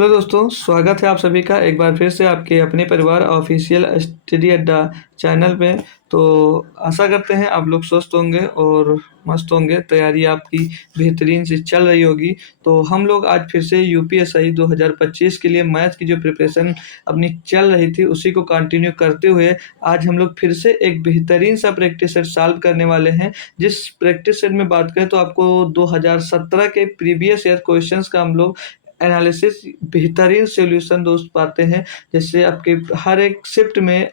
Hello दोस्तों, स्वागत है आप सभी का एक बार फिर से आपके अपने परिवार ऑफिशियल स्टडी अड्डा चैनल पे। तो आशा करते हैं आप लोग स्वस्थ होंगे और मस्त होंगे। तैयारी आपकी बेहतरीन से चल रही होगी। तो हम लोग आज फिर से यूपीएससी 2025 के लिए मैथ की जो प्रिपरेशन अपनी चल रही थी उसी को कंटिन्यू करते हुए आज हम लोग फिर से एक बेहतरीन सा प्रैक्टिस सेट सॉल्व करने वाले हैं। जिस प्रैक्टिस सेट में बात करें तो आपको 2017 के प्रीवियस ईयर क्वेश्चंस का हम लोग एनालिसिस बेहतरीन सॉल्यूशन दोस्त पाते हैं। जैसे आपके हर एक शिफ्ट में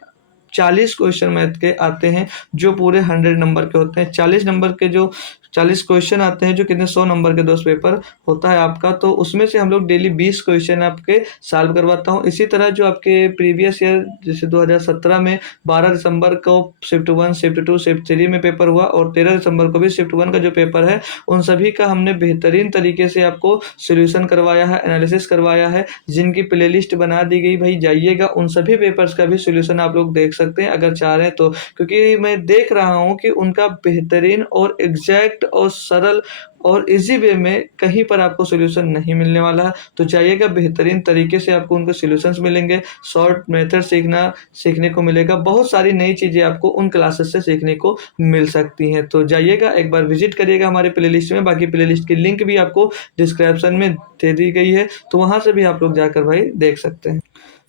40 क्वेश्चन मैथ के आते हैं जो पूरे 100 नंबर के होते हैं। 40 नंबर के जो 40 क्वेश्चन आते हैं जो कितने 100 नंबर के दोस्त पेपर होता है आपका। तो उसमें से हम लोग डेली 20 क्वेश्चन आपके सॉल्व करवाता हूँ। इसी तरह जो आपके प्रीवियस ईयर जैसे 2017 में 12 दिसंबर को शिफ्ट 1 शिफ्ट 2 शिफ्ट 3 में पेपर हुआ और 13 दिसंबर को भी शिफ्ट 1 का जो पेपर है उन सभी का हमने बेहतरीन तरीके से आपको सोल्यूशन करवाया है, एनालिसिस करवाया है, जिनकी प्लेलिस्ट बना दी गई। भाई जाइएगा, उन सभी पेपर्स का भी सोल्यूशन आप लोग देख सकते हैं अगर चाह रहे हैं तो, क्योंकि मैं देख रहा हूं कि उनका बेहतरीन और एग्जैक्ट और सरल और इजी वे में कहीं पर आपको सोल्यूशन नहीं मिलने वाला है। तो जाइएगा, बेहतरीन तरीके से आपको उनके सोल्यूशंस मिलेंगे, शॉर्ट मेथड सीखने को मिलेगा, बहुत सारी नई चीज़ें आपको उन क्लासेस से सीखने को मिल सकती हैं। तो जाइएगा, एक बार विजिट करिएगा हमारे प्लेलिस्ट में। बाकी प्लेलिस्ट की लिंक भी आपको डिस्क्रिप्शन में दे दी गई है, तो वहाँ से भी आप लोग जाकर भाई देख सकते हैं।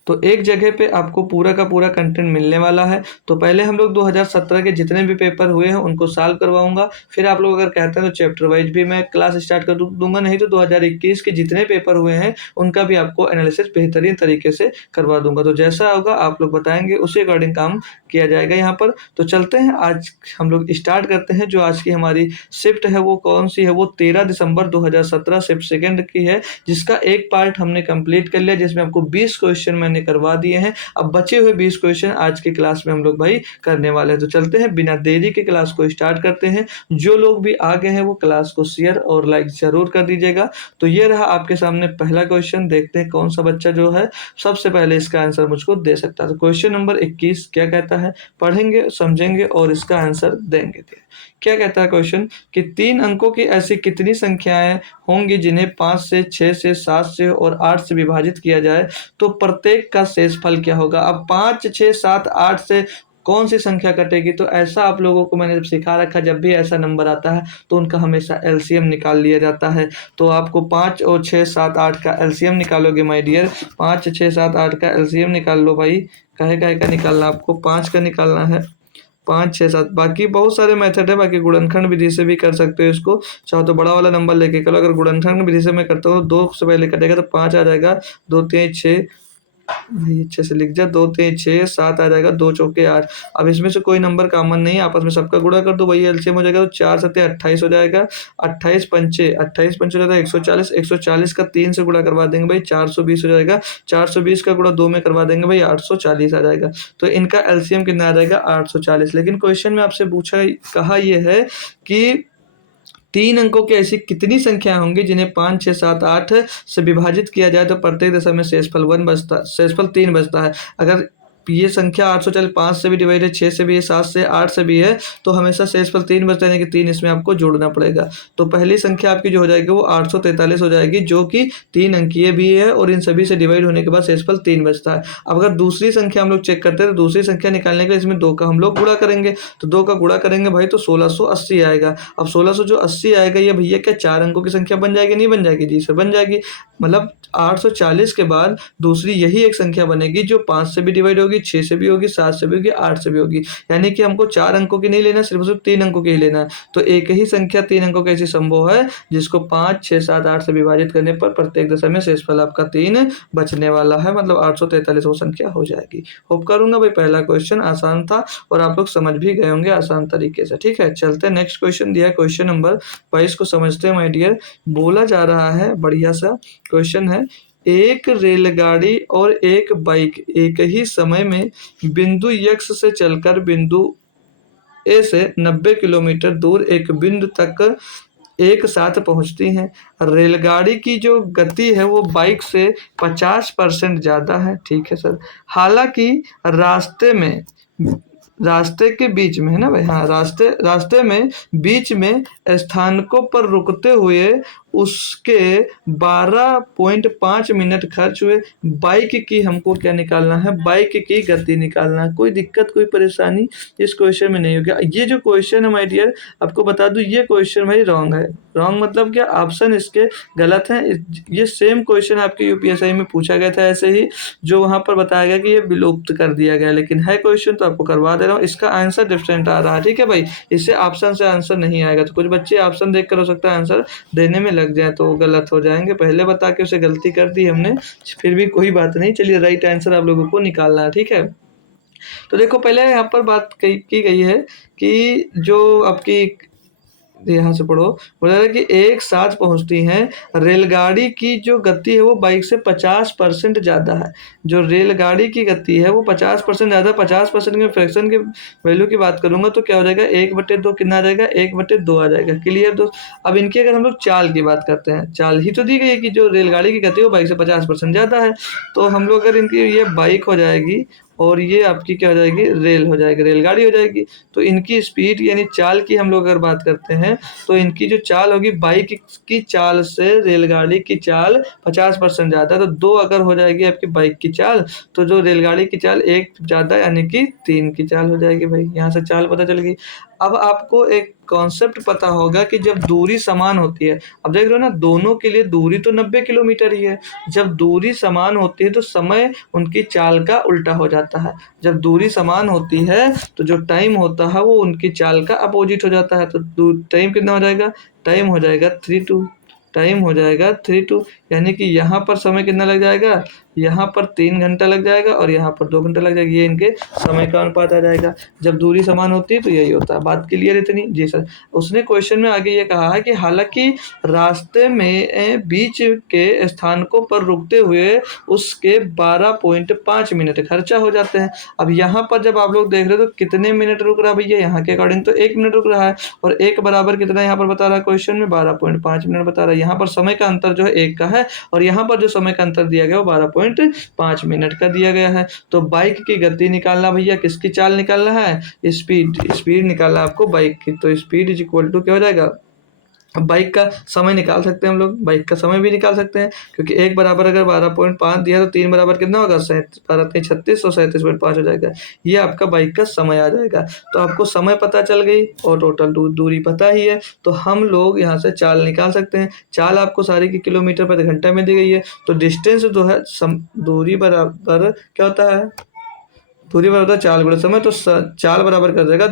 तो एक जगह पे आपको पूरा का पूरा कंटेंट मिलने वाला है। तो पहले हम लोग 2017 के जितने भी पेपर हुए हैं उनको सॉल्व करवाऊंगा। फिर आप लोग अगर कहते हैं तो चैप्टर वाइज भी मैं क्लास स्टार्ट कर दूंगा, नहीं तो 2021 के जितने पेपर हुए हैं उनका भी आपको एनालिसिस बेहतरीन तरीके से करवा दूंगा। तो जैसा होगा आप लोग बताएंगे, उसी अकॉर्डिंग काम किया जाएगा यहाँ पर। तो चलते हैं, आज हम लोग स्टार्ट करते हैं। जो आज की हमारी शिफ्ट है वो कौन सी है? वो 13 दिसंबर 2017 शिफ्ट सेकेंड की है, जिसका एक पार्ट हमने कंप्लीट कर लिया, जिसमें आपको 20 क्वेश्चन मैंने करवा दिए हैं। अब बचे हुए 20 क्वेश्चन आज की क्लास में हम लोग भाई करने वाले हैं। तो चलते हैं, बिना देरी के क्लास को स्टार्ट करते हैं। जो लोग भी आ गए हैं वो क्लास को शेयर और लाइक जरूर कर दीजिएगा। तो ये रहा आपके सामने पहला क्वेश्चन। देखते हैं कौन सा बच्चा जो है सबसे पहले इसका आंसर मुझको दे सकता है। तो क्वेश्चन नंबर 21 क्या कहता है, पढ़ेंगे, समझेंगे और इसका आंसर देंगे। क्या कहता है क्वेश्चन कि 3 अंकों की ऐसी कितनी संख्याएं होंगी जिन्हें 5 से 6 से 7 से और 8 से विभाजित किया जाए तो प्रत्येक का शेषफल क्या होगा। अब 5 6 7 8 से कौन सी संख्या कटेगी? तो ऐसा आप लोगों को मैंने सिखा रखा, जब भी ऐसा नंबर आता है तो उनका हमेशा एलसीएम निकाल लिया जाता है। तो आपको 5 और 6 7 8 का एलसीएम निकालोगे माय डियर। 5 6 7 8 का एलसीएम निकाल लो भाई। कहे का निकालना, आपको 5 का निकालना है। 5 6 7, बाकी बहुत सारे मेथड है। बाकी गुणनखंड विधि से भी कर सकते हो इसको, चाहो तो बड़ा वाला नंबर लेके करो। अगर गुणनखंड विधि से मैं करता हूँ 2 से पहले कटेगा तो 5 आ जाएगा, 2 3 6, अच्छे से लिख जा, 2 3 6 7 आ जाएगा, 2 चौके 8। अब इसमें से कोई नंबर कॉमन नहीं है, आपस में सबका गुणा कर दो, वही एलसीएम हो जाएगा। तो 4 7 28 हो जाएगा, 28 पंचे हो जाएगा 140, 140 का 3 से गुणा करवा देंगे भाई 420 हो जाएगा, 420 का गुणा 2 में करवा देंगे भाई 840 आ जाएगा। तो इनका एलसीएम कितना आ जाएगा 840। लेकिन क्वेश्चन में आपसे पूछा कहा यह है कि 3 अंकों की ऐसी कितनी संख्या होंगी जिन्हें 5 6 7 8 से विभाजित किया जाए तो प्रत्येक दशा में शेषफल 3 बचता है। अगर ये संख्या 840 5 से भी डिवाइड है, 6 से भी है, 7 से 8 से भी है, तो हमेशा शेषफल 3 बचता है, यानी कि 3 इसमें आपको जोड़ना पड़ेगा। तो पहली संख्या आपकी जो हो जाएगी वो 843 हो जाएगी, जो कि 3 अंकीय भी है और इन सभी से डिवाइड होने के बाद शेषफल 3 बचता है। अब अगर दूसरी संख्या हम लोग चेक करते हैं तो दूसरी संख्या निकालने के लिए इसमें 2 का हम लोग गुणा करेंगे। तो 2 का गुणा करेंगे भाई तो 1680 आएगा। अब 1600 जो 80 आएगा ये भैया क्या 4 अंकों की संख्या बन जाएगी? नहीं बन जाएगी जी सर, बन जाएगी। मतलब 840 के बाद दूसरी यही एक संख्या बनेगी जो 5 से भी डिवाइड होगी, 6 से भी होगी, 7 से भी होगी, 8 से भी होगी। यानी कि हमको 4 अंकों की नहीं लेना, सिर्फ 3 अंकों की ही लेना है। तो एक ही संख्या 3 अंकों की ऐसी संभव है जिसको 5 6 7 8 से विभाजित करने पर प्रत्येक दशा में शेषफल आपका 3 बचने वाला है, मतलब 843 वो संख्या हो जाएगी। होप करूंगा भाई पहला क्वेश्चन आसान था और आप लोग समझ भी गए होंगे आसान तरीके से। ठीक है, चलते हैं नेक्स्ट क्वेश्चन दिया है क्वेश्चन नंबर 22 को समझते हैं माय डियर। बोला जा रहा है, बढ़िया सा क्वेश्चन है, एक रेलगाड़ी और एक बाइक एक ही समय में बिंदु X से चलकर बिंदु ए से 90 किलोमीटर दूर एक बिंदु तक एक साथ पहुंचती हैं। रेलगाड़ी की जो गति है वो बाइक से 50% ज़्यादा है। ठीक है सर। हालांकि रास्ते के बीच में है ना भाई, हाँ, रास्ते में बीच में स्थानकों पर रुकते हुए उसके 12.5 मिनट खर्च हुए। बाइक की हमको क्या निकालना है, बाइक की गति निकालना है। कोई दिक्कत कोई परेशानी इस क्वेश्चन में नहीं होगी। ये जो क्वेश्चन है माय डियर, आपको बता दूं ये क्वेश्चन भाई रॉन्ग है। रॉन्ग मतलब क्या, ऑप्शन इसके गलत हैं। ये सेम क्वेश्चन आपके यूपीएससी में पूछा गया था ऐसे ही, जो वहां पर बताया गया कि ये विलुप्त कर दिया गया, लेकिन है क्वेश्चन तो आपको करवा दे रहा हूँ। इसका आंसर डिफरेंट आ रहा है, ठीक है भाई। इससे ऑप्शन से आंसर नहीं आएगा। तो कुछ बच्चे ऑप्शन देख कर हो सकता है आंसर देने में लग जाए तो गलत हो जाएंगे। पहले बता के उसे गलती कर दी हमने, फिर भी कोई बात नहीं। चलिए राइट आंसर आप लोगों को निकालना है, ठीक है। तो देखो पहले यहाँ पर बात की गई है कि जो आपकी, यहाँ से पढ़ो, बोला है कि एक साथ पहुंचती हैं। रेलगाड़ी की जो गति है वो बाइक से 50% ज़्यादा है। जो रेलगाड़ी की गति है वो 50% ज़्यादा। 50% के फ्रैक्शन के वैल्यू की बात करूंगा तो क्या हो जाएगा, 1/2 कितना आ जाएगा, 1/2 आ जाएगा। क्लियर दोस्त। अब इनकी अगर हम लोग चाल की बात करते हैं, चाल ही तो दी गई है कि जो रेलगाड़ी की गति है वो बाइक से 50% ज़्यादा है। तो हम लोग अगर इनकी ये बाइक हो जाएगी और ये आपकी क्या हो जाएगी, रेल हो जाएगी, रेलगाड़ी हो जाएगी। तो इनकी स्पीड यानी चाल की हम लोग अगर बात करते हैं तो इनकी जो चाल होगी बाइक की चाल से रेलगाड़ी की चाल 50% ज़्यादा। तो 2 अगर हो जाएगी आपकी बाइक की चाल, तो जो रेलगाड़ी की चाल 1 ज़्यादा यानी कि 3 की चाल हो जाएगी भाई। यहाँ से चाल पता चल गई। अब आपको एक कॉन्सेप्ट पता होगा कि जब दूरी समान होती है, अब देख रहे हो ना, दोनों के लिए दूरी तो 90 किलोमीटर ही है। जब दूरी समान होती है तो समय उनकी चाल का उल्टा हो जाता है। जब दूरी समान होती है तो जो टाइम होता है वो उनकी चाल का अपोजिट हो जाता है। तो टाइम कितना हो जाएगा, टाइम हो जाएगा 3:2, टाइम हो जाएगा 3:2। यानी कि यहाँ पर समय कितना लग जाएगा, यहाँ पर 3 घंटा लग जाएगा और यहाँ पर 2 घंटा लग जाएगा। ये इनके समय का अनुपात आ जाएगा। जब दूरी समान होती है तो यही होता है। बात क्लियर इतनी? जी सर। उसने क्वेश्चन में आगे ये कहा है कि हालांकि रास्ते में बीच के स्थानकों पर रुकते हुए उसके 12.5 मिनट खर्चा हो जाते हैं। अब यहाँ पर जब आप लोग देख रहे हो तो कितने मिनट रुक रहा है भैया, यहाँ के अकॉर्डिंग तो 1 मिनट रुक रहा है। और 1 बराबर कितना यहाँ पर बता रहा है क्वेश्चन में, 12.5 मिनट बता रहा है। यहाँ पर समय का अंतर जो है 1 का है और यहाँ पर जो समय का अंतर दिया गया वो 12.5 मिनट का दिया गया है। तो बाइक की गति निकालना भैया, किसकी चाल निकालना है, स्पीड, स्पीड निकालना आपको बाइक की। तो स्पीड इज इक्वल टू क्या हो जाएगा, अब बाइक का समय निकाल सकते हैं हम लोग, बाइक का समय भी निकाल सकते हैं क्योंकि 1 बराबर अगर 12.5 दिया तो 3 बराबर कितना होगा, 37 और 37.5 हो जाएगा। ये आपका बाइक का समय आ जाएगा। तो आपको समय पता चल गई और टोटल दूरी पता ही है, तो हम लोग यहाँ से चाल निकाल सकते हैं। चाल आपको सारी की किलोमीटर प्रति घंटा में दी गई है। तो डिस्टेंस जो है दूरी बराबर क्या होता है, दूरी बराबर होता है चाल गुणा समय। तो चाल बराबर कर देगा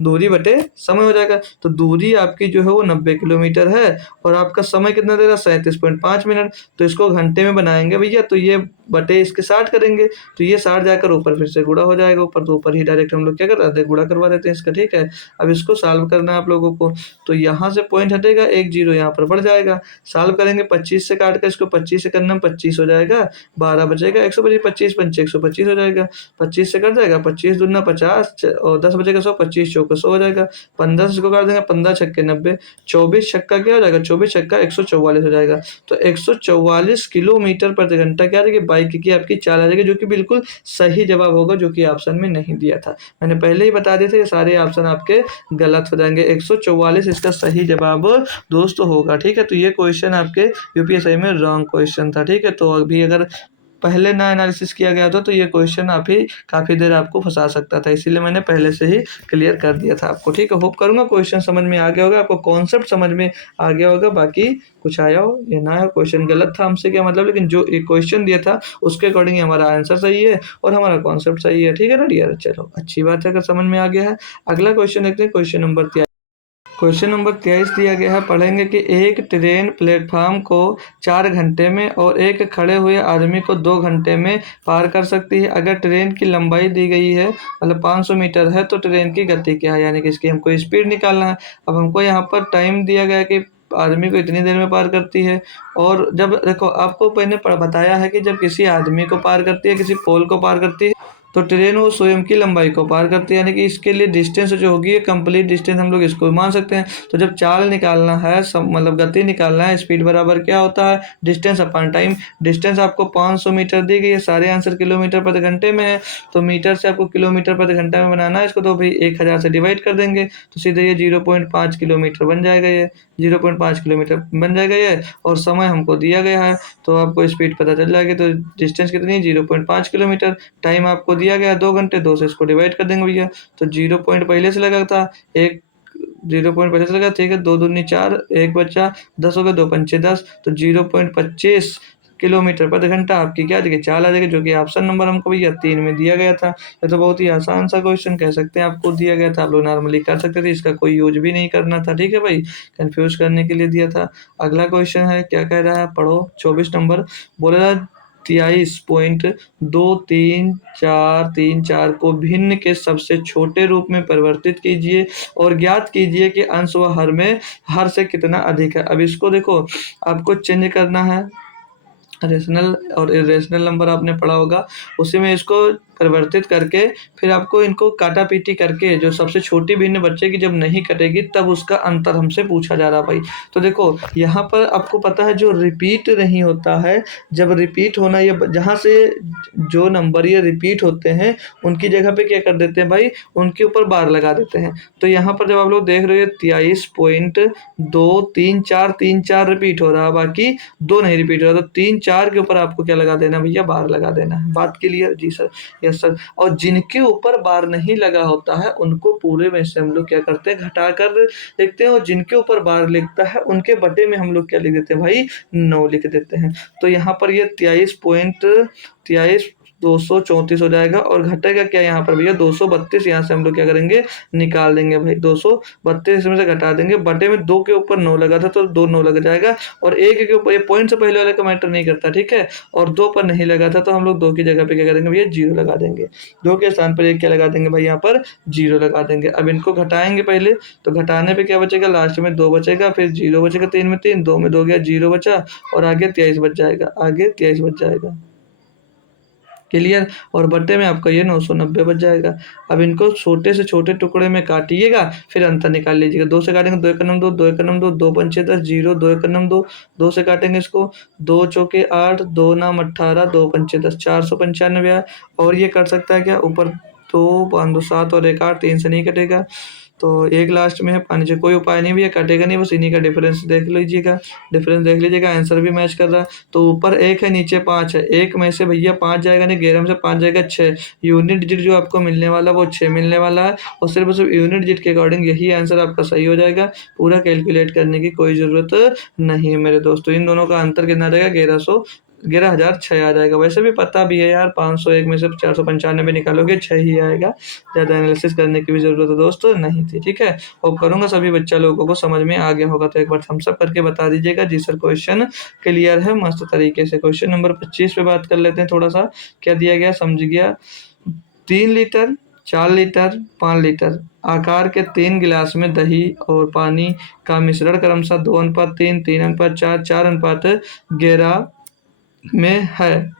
दूरी बटे समय हो जाएगा। तो दूरी आपकी जो है वो 90 किलोमीटर है और आपका समय कितना दे रहा है, 37.5 मिनट। तो इसको घंटे में बनाएंगे भैया तो ये बटे इसके 60 करेंगे तो ये 60 जाकर ऊपर फिर से गुणा हो जाएगा। ऊपर तो ऊपर ही डायरेक्ट हम लोग क्या कर रहे थे, गुणा करवा देते हैं इसका, ठीक है। अब इसको सॉल्व करना है आप लोगों को। तो यहाँ से पॉइंट हटेगा, 1 0 यहाँ पर बढ़ जाएगा। सॉल्व करेंगे 25 से काट कर, इसको 25 से करना, 25 हो जाएगा, 12 बचेगा, 125, 25 पंचे 125 हो जाएगा। 25 से कट जाएगा, 25 दूना 50 और 10 बचेगा 100, 25 चौका 100 हो जाएगा। 15 से इसको काट देंगे, 15 छक्के 90, 24 छक्का क्या हो जाएगा, 24 छक्का 144 हो जाएगा। तो 144 किलोमीटर प्रति घंटा क्या आ जाएगी, बाइक की आपकी चाल आ जाएगी, जो कि बिल्कुल सही जवाब होगा, जो कि ऑप्शन में नहीं दिया था। मैंने पहले ही बता दिए थे, ये सारे ऑप्शन आपके गलत हो जाएंगे। 144 इसका सही जवाब दोस्तों होगा, ठीक है। तो ये क्वेश्चन आपके यूपीएससी में रॉन्ग क्वेश्चन था, ठीक है। तो अभी अगर पहले ना एनालिसिस किया गया था तो ये क्वेश्चन आप ही काफ़ी देर आपको फंसा सकता था, इसीलिए मैंने पहले से ही क्लियर कर दिया था आपको, ठीक है। होप करूंगा क्वेश्चन समझ में आ गया होगा, आपको कॉन्सेप्ट समझ में आ गया होगा। बाकी कुछ आया हो या ना आया, क्वेश्चन गलत था हमसे क्या मतलब, लेकिन जो एक क्वेश्चन दिया था उसके अकॉर्डिंग हमारा आंसर सही है और हमारा कॉन्सेप्ट सही है, ठीक है ना डियर। चलो अच्छी बात है अगर समझ में आ गया है। अगला क्वेश्चन देखते हैं, क्वेश्चन नंबर 23 दिया गया है। पढ़ेंगे कि एक ट्रेन प्लेटफार्म को 4 घंटे में और एक खड़े हुए आदमी को 2 घंटे में पार कर सकती है। अगर ट्रेन की लंबाई दी गई है मतलब 500 मीटर है तो ट्रेन की गति क्या है, यानी कि इसकी हमको स्पीड निकालना है। अब हमको यहाँ पर टाइम दिया गया है कि आदमी को इतनी देर में पार करती है। और जब देखो आपको मैंने बताया है कि जब किसी आदमी को पार करती है, किसी पोल को पार करती है, तो ट्रेन वो स्वयं की लंबाई को पार करती है, यानी कि इसके लिए डिस्टेंस जो होगी ये कंप्लीट डिस्टेंस हम लोग इसको मान सकते हैं। तो जब चाल निकालना है, मतलब गति निकालना है, स्पीड बराबर क्या होता है, डिस्टेंस अपन टाइम। डिस्टेंस आपको 500 मीटर दी गई है, सारे आंसर किलोमीटर प्रति घंटे में है, तो मीटर से आपको किलोमीटर प्रति घंटा में बनाना है इसको, तो भाई 1000 से डिवाइड कर देंगे तो सीधे ये 0.5 किलोमीटर बन जाएगा, ये 0.5 किलोमीटर बन जाएगा ये। और समय हमको दिया गया है तो आपको स्पीड पता चल जाएगी। तो डिस्टेंस कितनी है, 0.5 किलोमीटर। टाइम आपको दिया गया है 2 घंटे, 2 से इसको डिवाइड कर देंगे भैया। तो 0 पॉइंट पहले से लगा था, एक 0 पॉइंट पहले से लगा, ठीक है। 2 दूनी 4, 1 बचा, 10 हो गया, 2 पंचे 10, तो 0.25 किलोमीटर प्रति घंटा आपकी क्या देखिए चाल आ जाएगी, जो कि ऑप्शन नंबर हमको भैया 3 में दिया गया था। ये तो बहुत ही आसान सा क्वेश्चन कह सकते हैं, आपको दिया गया था, आप लोग नॉर्मली कर सकते थे, इसका कोई यूज भी नहीं करना था, ठीक है भाई, कंफ्यूज करने के लिए दिया था। अगला क्वेश्चन है, क्या कह रहा है, पढ़ो। 24 नंबर बोल रहा है 23.2334 को भिन्न के सबसे छोटे रूप में परिवर्तित कीजिए और ज्ञात कीजिए कि अंश व हर में हर से कितना अधिक है। अब इसको देखो, आपको चेंज करना है, रेशनल और इरेशनल नंबर आपने पढ़ा होगा, उसी में इसको परिवर्तित करके फिर आपको इनको काटा पीटी करके जो सबसे छोटी भिन्न बच्चे की जब नहीं कटेगी तब उसका अंतर हमसे पूछा जा रहा भाई। तो देखो यहाँ पर आपको पता है जो रिपीट नहीं होता है, जब रिपीट होना ये जहाँ से जो नंबर ये रिपीट होते हैं उनकी जगह पे क्या कर देते हैं भाई, उनके ऊपर बार लगा देते हैं। तो यहाँ पर जब आप लोग देख रहे हो 23.234 3-4 रिपीट हो रहा है, बाकी 2 नहीं रिपीट हो रहा, तो 3-4 के ऊपर आपको क्या लगा देना भैया, बार लगा देना है। बात क्लियर जी सर, यस सर। और जिनके ऊपर बार नहीं लगा होता है उनको पूरे में से हम लोग क्या करते हैं, घटा कर लिखते हैं, और जिनके ऊपर बार लिखता है उनके बटे में हम लोग क्या लिख देते हैं भाई, 9 लिख देते हैं। तो यहाँ पर ये 23.234 हो जाएगा, और घटेगा क्या यहाँ पर भैया, 232। यहाँ से हम लोग क्या करेंगे, निकाल देंगे भाई, 232 में से घटा देंगे, बटे में 2 के ऊपर 9 लगा था तो 2 9 लग जाएगा, और 1 के ऊपर, ये पॉइंट से पहले वाले का मैटर नहीं करता, ठीक है, और 2 पर नहीं लगा था तो हम लोग 2 की जगह पे क्या करेंगे भैया, 0 लगा देंगे। 2 के स्थान पर एक क्या लगा देंगे भाई, यहाँ पर 0 लगा देंगे। अब इनको घटाएंगे पहले, तो घटाने पे क्या बचेगा, लास्ट में 2 बचेगा, फिर 0 बचेगा, 3 में 3, 2 में 2 गया, 0 बचा, और आगे 23 बच जाएगा, आगे 23 बच जाएगा, क्लियर। और बट्टे में आपका ये 990 बच जाएगा। अब इनको छोटे से छोटे टुकड़े में काटिएगा, फिर अंतर निकाल लीजिएगा। 2 से काटेंगे, 2 एकम 2, 2 एकम 2, 2 पंचे 10, 0, 2 एकम 2, 2 से काटेंगे इसको, 2 चौके 8, 2 नाम 18, 2 पंचे 10, 495 है। और ये कर सकता है क्या, ऊपर 2 5 2 7 और 1 8, 3 से नहीं कटेगा, तो एक लास्ट में है, पानी से कोई उपाय नहीं भैया, कटेगा नहीं, बस इन्हीं का डिफरेंस देख लीजिएगा, डिफरेंस देख लीजिएगा, आंसर भी मैच कर रहा है। तो ऊपर 1 है, नीचे 5 है, 1 में से भैया 5 जाएगा नहीं, 11 में से 5 जाएगा 6, यूनिट डिजिट जो आपको मिलने वाला वो 6 मिलने वाला है, और सिर्फ यूनिट डिजिट के अकॉर्डिंग यही आंसर आपका सही हो जाएगा, पूरा कैलकुलेट करने की कोई ज़रूरत नहीं है मेरे दोस्तों। इन दोनों का अंतर कितना रहेगा, 11,006 आ जाएगा। वैसे भी पता भी है यार, 501 में से 495 निकालोगे 6 ही आएगा, ज़्यादा एनालिसिस करने की भी ज़रूरत है दोस्तों नहीं थी, ठीक है। होप करूँगा सभी बच्चा लोगों को समझ में आ गया होगा, तो एक बार थम्स अप करके बता दीजिएगा जी सर क्वेश्चन क्लियर है मस्त तरीके से। क्वेश्चन नंबर 25 पे बात कर लेते हैं थोड़ा सा, क्या दिया गया समझ गया। 3 लीटर, 4 लीटर, 5 लीटर आकार के 3 गिलास में दही और पानी का मिश्रण क्रमशः 2:3, 3:4, 4:11 में है,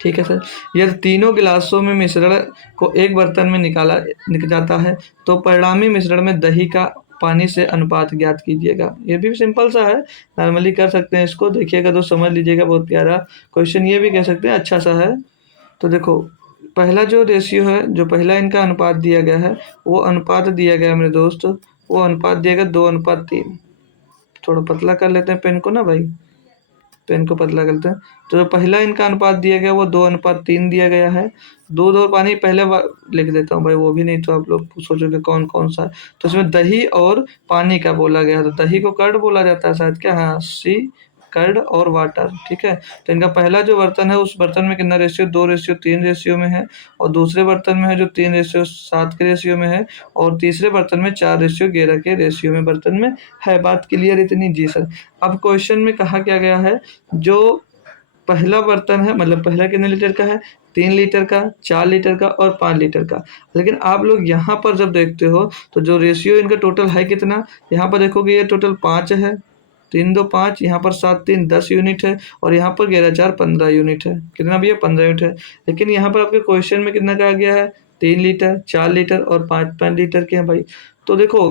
ठीक है सर। यदि तीनों गिलासों में मिश्रण को एक बर्तन में निकाला जाता है तो परिणामी मिश्रण में दही का पानी से अनुपात ज्ञात कीजिएगा। ये भी सिंपल सा है, नॉर्मली कर सकते हैं इसको, देखिएगा तो समझ लीजिएगा, बहुत प्यारा क्वेश्चन ये भी कह सकते हैं, अच्छा सा है। तो देखो पहला जो रेशियो है, जो पहला इनका अनुपात दिया गया है, वो अनुपात दिया गया है मेरे दोस्त, वो अनुपात दिया गया 2:3। थोड़ा पतला कर लेते हैं पेन को ना भाई, पेन को पतला करते हैं। तो जो पहला इनका अनुपात दिया गया वो 2:3 दिया गया है। दूध और पानी पहले लिख देता हूँ भाई, वो भी नहीं तो आप लोग सोचोगे कौन कौन सा है। तो इसमें दही और पानी का बोला गया, तो दही को कर्ड बोला जाता है शायद, क्या, हाँ सी, कर्ड और वाटर, ठीक है। तो इनका पहला जो बर्तन है उस बर्तन में कितना रेशियो, 2:3 रेशियो में है, और दूसरे बर्तन में है जो 3:7 के रेशियो में है, और तीसरे बर्तन में 4:11 के रेशियो में बर्तन में है। बात क्लियर इतनी जी सर। अब क्वेश्चन में कहा क्या गया है, जो पहला बर्तन है, मतलब पहला कितने लीटर का है, 3 लीटर का, 4 लीटर का और 5 लीटर का। लेकिन आप लोग यहाँ पर जब देखते हो तो जो रेशियो इनका टोटल है कितना, यहाँ पर देखोगे ये टोटल 5 है, 3 2 5, यहाँ पर 7 3 10 यूनिट है और यहाँ पर 11 4 15 यूनिट है। कितना भैया? 15 यूनिट है। लेकिन यहाँ पर आपके क्वेश्चन में कितना कहा गया है? 3 लीटर, 4 लीटर और 5-5 लीटर के हैं भाई। तो देखो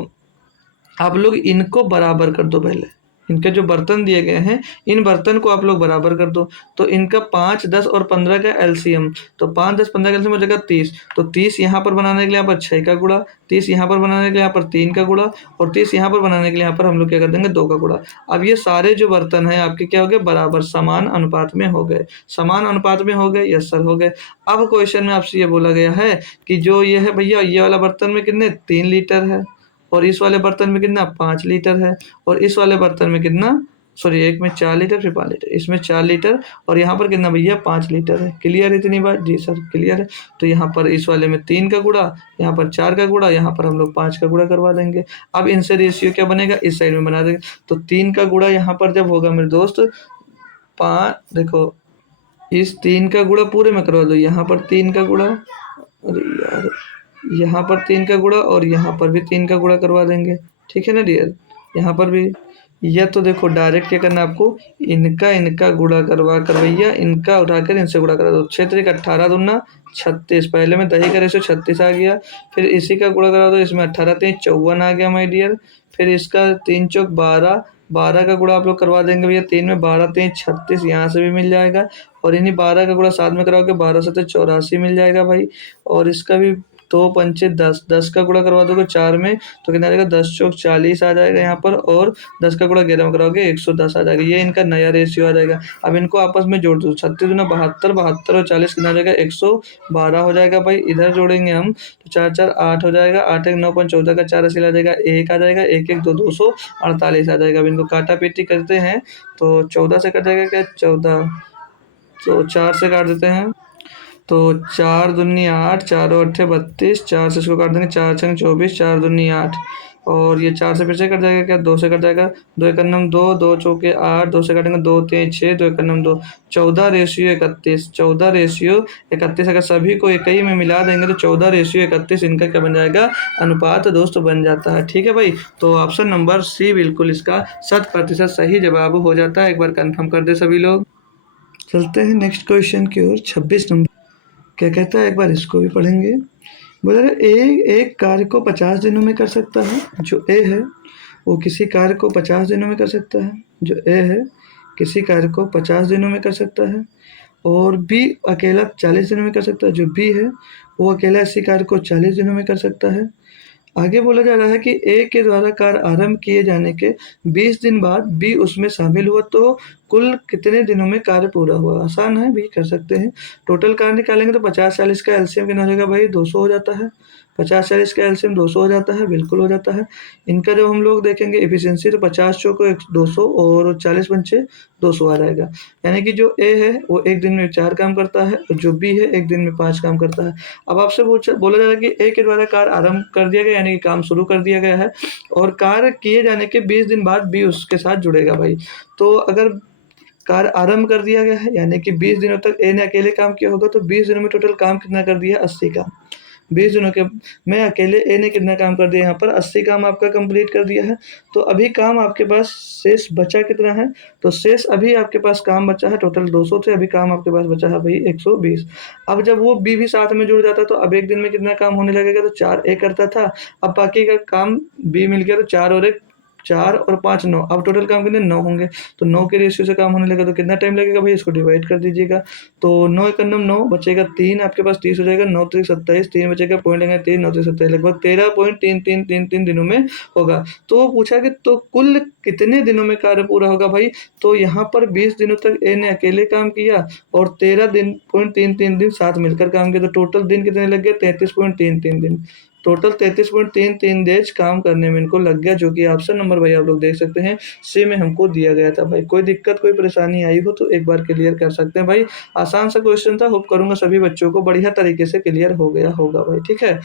आप लोग इनको बराबर कर दो पहले। इनके जो बर्तन दिए गए हैं, इन बर्तन को आप लोग बराबर कर दो। तो इनका 5, 10 और 15 का एलसीएम, तो 5, 10, 15 का एलसीएम हो जाएगा 30। तो 30 यहाँ पर बनाने के लिए यहाँ पर 6 का गुणा, 30 यहाँ पर बनाने के लिए यहाँ पर 3 का गुणा और 30 यहाँ पर बनाने के लिए यहाँ पर हम लोग क्या कर देंगे? 2 का गुणा। अब ये सारे जो बर्तन हैं आपके क्या हो गए? बराबर समान अनुपात में हो गए। समान अनुपात में हो गए? यस सर, हो गए। अब क्वेश्चन में आपसे ये बोला गया है कि जो ये है भैया, ये वाला बर्तन में कितने? 3 लीटर है और इस वाले बर्तन में कितना? 5 लीटर है और इस वाले बर्तन में कितना? सॉरी, एक में 4 लीटर फिर 5 लीटर, इसमें 4 लीटर और यहाँ पर कितना भैया? 5 लीटर है। क्लियर है इतनी बात? जी सर क्लियर है। तो यहाँ पर इस वाले में 3 का गुणा, यहाँ पर 4 का गुणा, यहाँ पर हम लोग 5 का गुणा करवा देंगे। अब इनसे रेशियो क्या बनेगा? इस साइड में बना देंगे। तो 3 का गुणा यहाँ पर जब होगा मेरे दोस्त 5, देखो इस 3 का गुणा पूरे में करवा दो। यहाँ पर 3 का गुणा, अरे यार, यहाँ पर 3 का गुणा और यहाँ पर भी 3 का गुणा करवा देंगे। ठीक है ना डियर? यहाँ पर भी, या तो देखो डायरेक्ट क्या करना आपको? इनका गुणा करवा कर भैया इनका उठाकर इनसे गुणा करा दो। 6 3 18 दूना 36, पहले में दही का रेशो 36 आ गया। फिर इसी का गुणा करा दो, इसमें 18 3 54 आ गया माय डियर। फिर इसका 3 चौक 12, 12 का गुणा आप लोग करवा देंगे भैया। 3 में 12 3 36, यहाँ से भी मिल जाएगा। और इन्हीं 12 का गुणा साथ में कराओगे, 12 7 84 मिल जाएगा भाई। और इसका भी 2 पंचे 10, 10 का गुणा करवा दोगे 4 में तो कितना आ जाएगा? 10 चौक 40 आ जाएगा यहाँ पर। और 10 का गुणा 11 में कराओगे 110 आ जाएगा। ये इनका नया रेशियो आ जाएगा। अब इनको आपस में जोड़ दो। 36 दूना 72, 72 और 40 कितना आ जाएगा? 112 हो जाएगा भाई। इधर जोड़ेंगे हम तो 4 4 8 हो जाएगा। 8 1 9 5 14 का 4 80 आ जाएगा। 1 आ जाएगा। 1 1 2 248 आ जाएगा। अब इनको काटा पीटी करते हैं तो 14 से कट जाएगा क्या? 14, तो 4 से काट देते हैं तो 4 दूनी 8, 4 अट्ठे 32, 4 से इसको काट देंगे, 4 छंग 24, 4 दूनी 8 और ये 4 से फिर से कट जाएगा क्या? 2 से कट जाएगा। 2 एक नम 2, 2 चौके 8, 2 से काटेंगे 2 3 6, 2 एक नम 2, 14 रेशियो 31, 14 रेशियो 31। अगर सभी को एक ही में मिला देंगे तो 14 रेशियो 31 इनका क्या बन जाएगा? अनुपात दोस्त बन जाता है। ठीक है भाई, तो ऑप्शन नंबर सी बिल्कुल इसका 100% सही जवाब हो जाता है। एक बार कन्फर्म कर दे सभी लोग। चलते हैं नेक्स्ट क्वेश्चन की ओर। 26 नंबर क्या कहता है, एक बार इसको भी पढ़ेंगे। बोला एक कार्य को 50 दिनों में कर सकता है। जो ए है वो किसी कार्य को 50 दिनों में कर सकता है। जो ए है किसी कार्य को 50 दिनों में कर सकता है और बी अकेला 40 दिनों में कर सकता है। जो बी है वो अकेला इसी कार्य को 40 दिनों में कर सकता है। आगे बोला जा रहा है कि ए के द्वारा कार्य आरंभ किए जाने के 20 दिन बाद बी उसमें शामिल हुआ तो कुल कितने दिनों में कार्य पूरा हुआ? आसान है, भी कर सकते हैं। टोटल कार्य निकालेंगे तो 50-40 का एलसीएम कितना हो जाएगा भाई? 200 हो जाता है। 50-40 का एलसीएम 200 हो जाता है, बिल्कुल हो जाता है। इनका जब हम लोग देखेंगे एफिशिएंसी तो 50 चौको 200 और 40 पंचे 200 आ जाएगा। यानी कि जो ए है वो एक दिन में 4 काम करता है और जो बी है एक दिन में 5 काम करता है। अब आपसे बोला जा रहा है कि ए के द्वारा कार्य आरंभ कर दिया गया, यानी कि काम शुरू कर दिया गया है और कार्य किए जाने के 20 दिन बाद बी उसके साथ जुड़ेगा भाई। तो अगर कार्य आरंभ कर दिया गया है यानी कि 20 दिनों तक ए ने अकेले काम किया होगा तो 20 दिनों में टोटल काम कितना कर दिया? 80 काम। 20 दिनों के में अकेले ए ने कितना काम कर दिया? यहाँ पर 80 काम आपका कंप्लीट कर दिया है। तो अभी काम आपके पास शेष बचा कितना है? तो शेष अभी आपके पास काम बचा है, टोटल 200 थे, अभी काम आपके पास बचा है भाई 120। अब जब वो बी भी साथ में जुड़ जाता तो अब एक दिन में कितना काम होने लगेगा? तो 4 ए करता था, अब बाकी का काम बी मिल गया तो 4 और 1 4 और 5 9, अब टोटल काम कितने? 9 होंगे। तो 9 के रेशियो से काम होने लगा तो कितना टाइम लगेगा भाई? इसको डिवाइड कर दीजिएगा। तो 9 एक 9 बचेगा 3, आपके पास 30 हो जाएगा। 9 3 27, 3 बचेगा, पॉइंट लेंगे 3, 9 3 27, लगभग 13.3333 दिनों में होगा। तो पूछा कि तो कुल कितने दिनों में कार्य पूरा होगा भाई? तो यहाँ पर 20 दिनों तक ए ने अकेले काम किया और 13 दिन 0.33 दिन साथ मिलकर काम किया, तो टोटल दिन कितने लग गए? 33.33 दिन। टोटल 33.33 डेज काम करने में इनको लग गया, जो कि ऑप्शन नंबर भाई आप लोग देख सकते हैं सी में हमको दिया गया था भाई। कोई दिक्कत कोई परेशानी आई हो तो एक बार क्लियर कर सकते हैं भाई। आसान सा क्वेश्चन था, होप करूंगा सभी बच्चों को बढ़िया तरीके से क्लियर हो गया होगा भाई। ठीक है,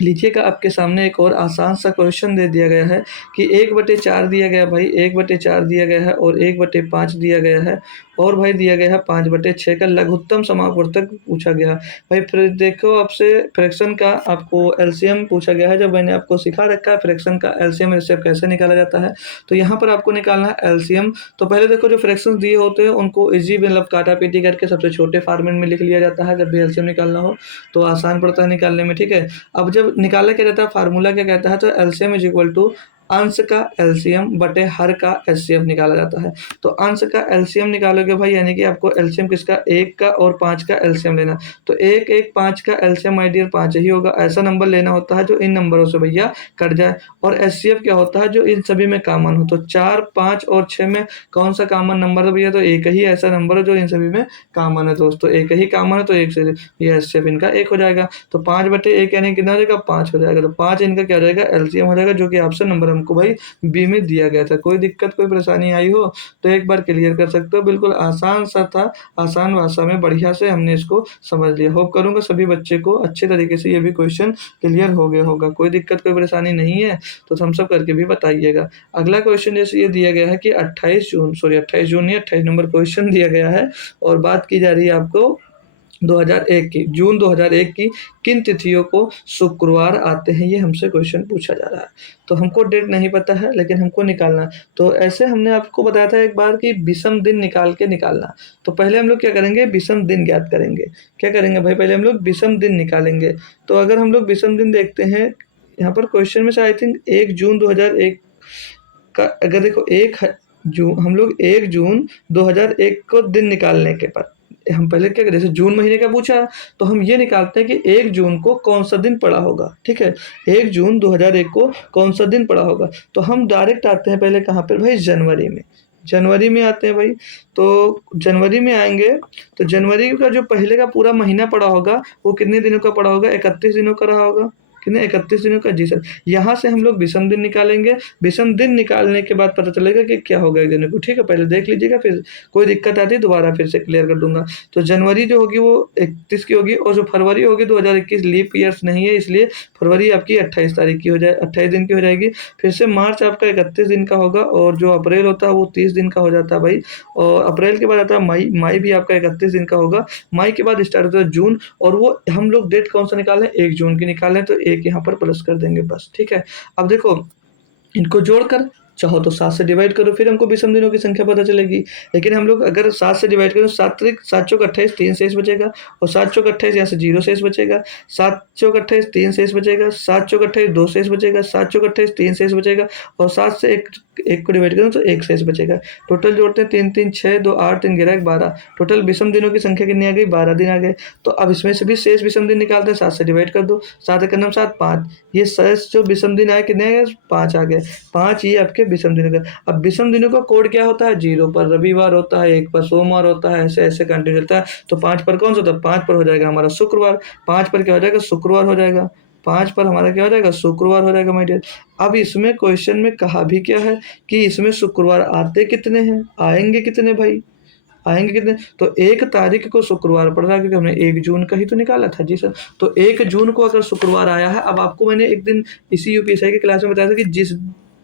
लीजिएगा आपके सामने एक और आसान सा क्वेश्चन दे दिया गया है कि 1/4 दिया गया भाई, 1/4 दिया गया है और 1/5 दिया गया है और भाई दिया गया है 5/6 का लघुत्तम समापवर्तक पूछा गया। भाई फिर देखो आपसे फ्रैक्शन का आपको एलसीएम पूछा गया है। जब मैंने आपको सिखा रखा है फ्रैक्शन का एलसीएम एचसीएफ कैसे निकाला जाता है, तो यहाँ पर आपको निकालना है एलसीएम। तो पहले देखो जो फ्रैक्शंस दिए होते हैं उनको इजी मतलब काटा पीटी करके सबसे छोटे फॉर्मेट में लिख लिया जाता है जब भी एलसीएम निकालना हो, तो आसान पड़ता है निकालने में, ठीक है। अब जब निकाला क्या जाता है, फार्मूला क्या कहता है, तो एलसीएम इज इक्वल टू अंश का एलसीएम बटे हर का एचसीएफ निकाला जाता है। तो अंश का एलसीएम निकालोगे भाई, यानी कि आपको एलसीएम किसका, 1 का और 5 का एलसीएम लेना। तो 1 1 5 का एलसीएम माय डियर 5 ही होगा। ऐसा नंबर लेना होता है जो इन नंबरों से भैया कट जाए। और एचसीएफ क्या होता है, जो इन सभी में कॉमन हो। तो 4 5 और 6 में कौन सा कॉमन नंबर है भैया, तो एक ही ऐसा नंबर है जो इन सभी में कॉमन है दोस्तों। एक ही कॉमन है तो एक से ये एचसीएफ इनका 1 हो जाएगा। तो 5/1 यानी कितना हो जाएगा, 5 हो जाएगा। तो 5 इनका क्या हो जाएगा, एलसीएम हो जाएगा, जो कि ऑप्शन नंबर हमको भाई बी में दिया गया था। कोई दिक्कत कोई परेशानी आई हो तो एक बार क्लियर कर सकते हो। बिल्कुल आसान सा था, आसान भाषा में बढ़िया से हमने इसको समझ लिया। होप करूंगा सभी बच्चे को अच्छे तरीके से ये भी क्वेश्चन क्लियर हो गया होगा। कोई दिक्कत कोई परेशानी नहीं है तो थम्स अप करके भी बताइएगा। अगला क्वेश्चन जैसे ये दिया गया है कि 28 जून नहीं 28 नंबर क्वेश्चन दिया गया है और बात की जा रही है आपको 2001 की, जून 2001 की किन तिथियों को शुक्रवार आते हैं, ये हमसे क्वेश्चन पूछा जा रहा है। तो हमको डेट नहीं पता है लेकिन हमको निकालना। तो ऐसे हमने आपको बताया था एक बार कि विषम दिन निकाल के निकालना। तो पहले हम लोग क्या करेंगे, विषम दिन ज्ञात करेंगे। क्या करेंगे भाई, पहले हम लोग विषम दिन निकालेंगे। तो अगर हम लोग विषम दिन देखते हैं यहाँ पर क्वेश्चन में से आई थिंक 1 जून 2001 का, अगर देखो 1 जून, हम लोग 1 जून 2001 को दिन निकालने के बाद हम पहले क्या करें, जैसे जून महीने का पूछा तो हम ये निकालते हैं कि 1 जून को कौन सा दिन पड़ा होगा, ठीक है। 1 जून 2001 को कौन सा दिन पड़ा होगा, तो हम डायरेक्ट आते हैं पहले कहाँ पर भाई, जनवरी में। जनवरी में आते हैं भाई। तो जनवरी में आएंगे तो जनवरी का जो पहले का पूरा महीना पड़ा होगा वो कितने दिनों का पड़ा होगा, 31 दिनों का रहा होगा। कितने, 31 दिनों का, जी सर। यहाँ से हम लोग विषम दिन निकालेंगे। विषम दिन निकालने के बाद पता चलेगा कि क्या होगा एक दिन को, ठीक है। पहले देख लीजिएगा, फिर कोई दिक्कत आती है दोबारा फिर से क्लियर कर दूंगा। तो जनवरी जो होगी वो 31 की होगी और जो फरवरी होगी 2021 लीप ईयर्स नहीं है, इसलिए फरवरी आपकी 28 तारीख की हो जाए, 28 दिन की हो जाएगी। फिर से मार्च आपका 31 दिन का होगा और जो अप्रैल होता है वो 30 दिन का हो जाता है भाई। और अप्रैल के बाद आता है मई, मई भी आपका 31 दिन का होगा। मई के बाद स्टार्ट होता है जून, और वो हम लोग डेट कौन सा निकालें, 1 जून की निकालें, तो एक यहाँ पर प्लस कर देंगे बस, ठीक है। अब देखो इनको जोड़कर चाहो तो 7 से डिवाइड करो, फिर हमको विषम दिनों की संख्या पता चलेगी। लेकिन हम लोग अगर 7 से डिवाइड करें तो 7 चौक 28 3 शेष बचेगा, और 7 चौक 28 यहाँ से 0 शेष बचेगा, 7 चौक 28 3 शेष बचेगा, 7 चौक 28 2 शेष बचेगा, 7 चौक 28 3 शेष बचेगा, और 7 से एक को डिवाइड करें तो 1 शेष बचेगा। टोटल जोड़ते हैं 3 3 6 2 8 3 11 12। टोटल विषम दिनों की संख्या कितनी आ गई, 12 दिन आ गए। तो अब इसमें से भी शेष विषम दिन निकालते हैं, 7 से डिवाइड कर दो, 7 एक 7 5, ये शेष जो विषम दिन आए कितने आ गए, 5 आ गए। 5 ये आपके विषम दिनों का। अब विषम दिनों का कोड क्या होता है, 0 पर रविवार होता है, 1 पर सोमवार होता है, ऐसे ऐसे कंटिन्यू चलता है। तो 5 पर कौन सा होता है, 5 पर हो जाएगा हमारा शुक्रवार। 5 पर क्या हो जाएगा, शुक्रवार हो जाएगा। 5 पर हमारा क्या हो जाएगा, शुक्रवार हो जाएगा माय डियर। अब इसमें क्वेश्चन में कहा भी क्या है कि इसमें शुक्रवार आते कितने हैं, आएंगे कितने भाई, आएंगे कितने। तो 1 तारीख को शुक्रवार पड़ रहा है क्योंकि हमने 1 जून का ही तो निकाला था, जी सर। तो 1 जून को अगर शुक्रवार आया है, अब आपको मैंने एक दिन इसी यूपीएससी की क्लास में बताया था कि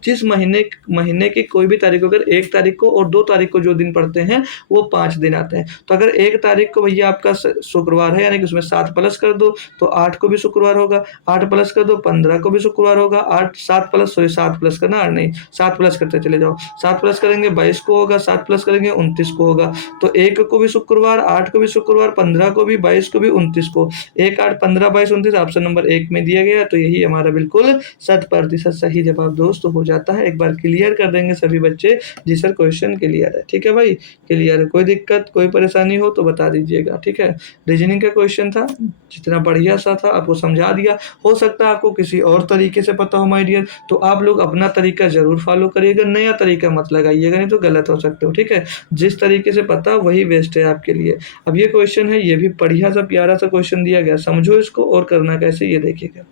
जिस महीने की कोई भी तारीख को, अगर 1 तारीख को और 2 तारीख को जो दिन पड़ते हैं वो 5 दिन आते हैं। तो अगर 1 तारीख को भैया आपका शुक्रवार है, यानी कि उसमें 7 प्लस कर दो तो 8 को भी शुक्रवार होगा, 8 प्लस कर दो 15 को भी शुक्रवार होगा, 7 प्लस करना, नहीं 7 प्लस करते चले जाओ, 7 प्लस करेंगे 22 को होगा, 7 प्लस करेंगे 29 को होगा। तो 1 को भी शुक्रवार, 8 को भी शुक्रवार, 15 को भी, 22 को भी, 29 को, 1 8 15 22 29 ऑप्शन नंबर 1 में दिया गया। तो यही हमारा बिल्कुल 100% सही जवाब दोस्त हो जाता है। एक बार क्लियर कर देंगे सभी बच्चे, जी सर क्वेश्चन क्लियर है, ठीक है भाई, क्लियर है। कोई दिक्कत कोई परेशानी हो तो बता दीजिएगा, ठीक है। रीजनिंग का क्वेश्चन था, जितना बढ़िया सा था आपको समझा दिया। हो सकता है आपको किसी और तरीके से पता हो माय डियर, तो आप लोग अपना तरीका जरूर फॉलो करिएगा, नया तरीका मत लगाइएगा, नहीं तो गलत हो सकते हो, ठीक है। जिस तरीके से पता वही बेस्ट है आपके लिए। अब ये क्वेश्चन है, ये भी बढ़िया सा प्यारा सा क्वेश्चन दिया गया, समझो इसको और करना कैसे ये देखिएगा।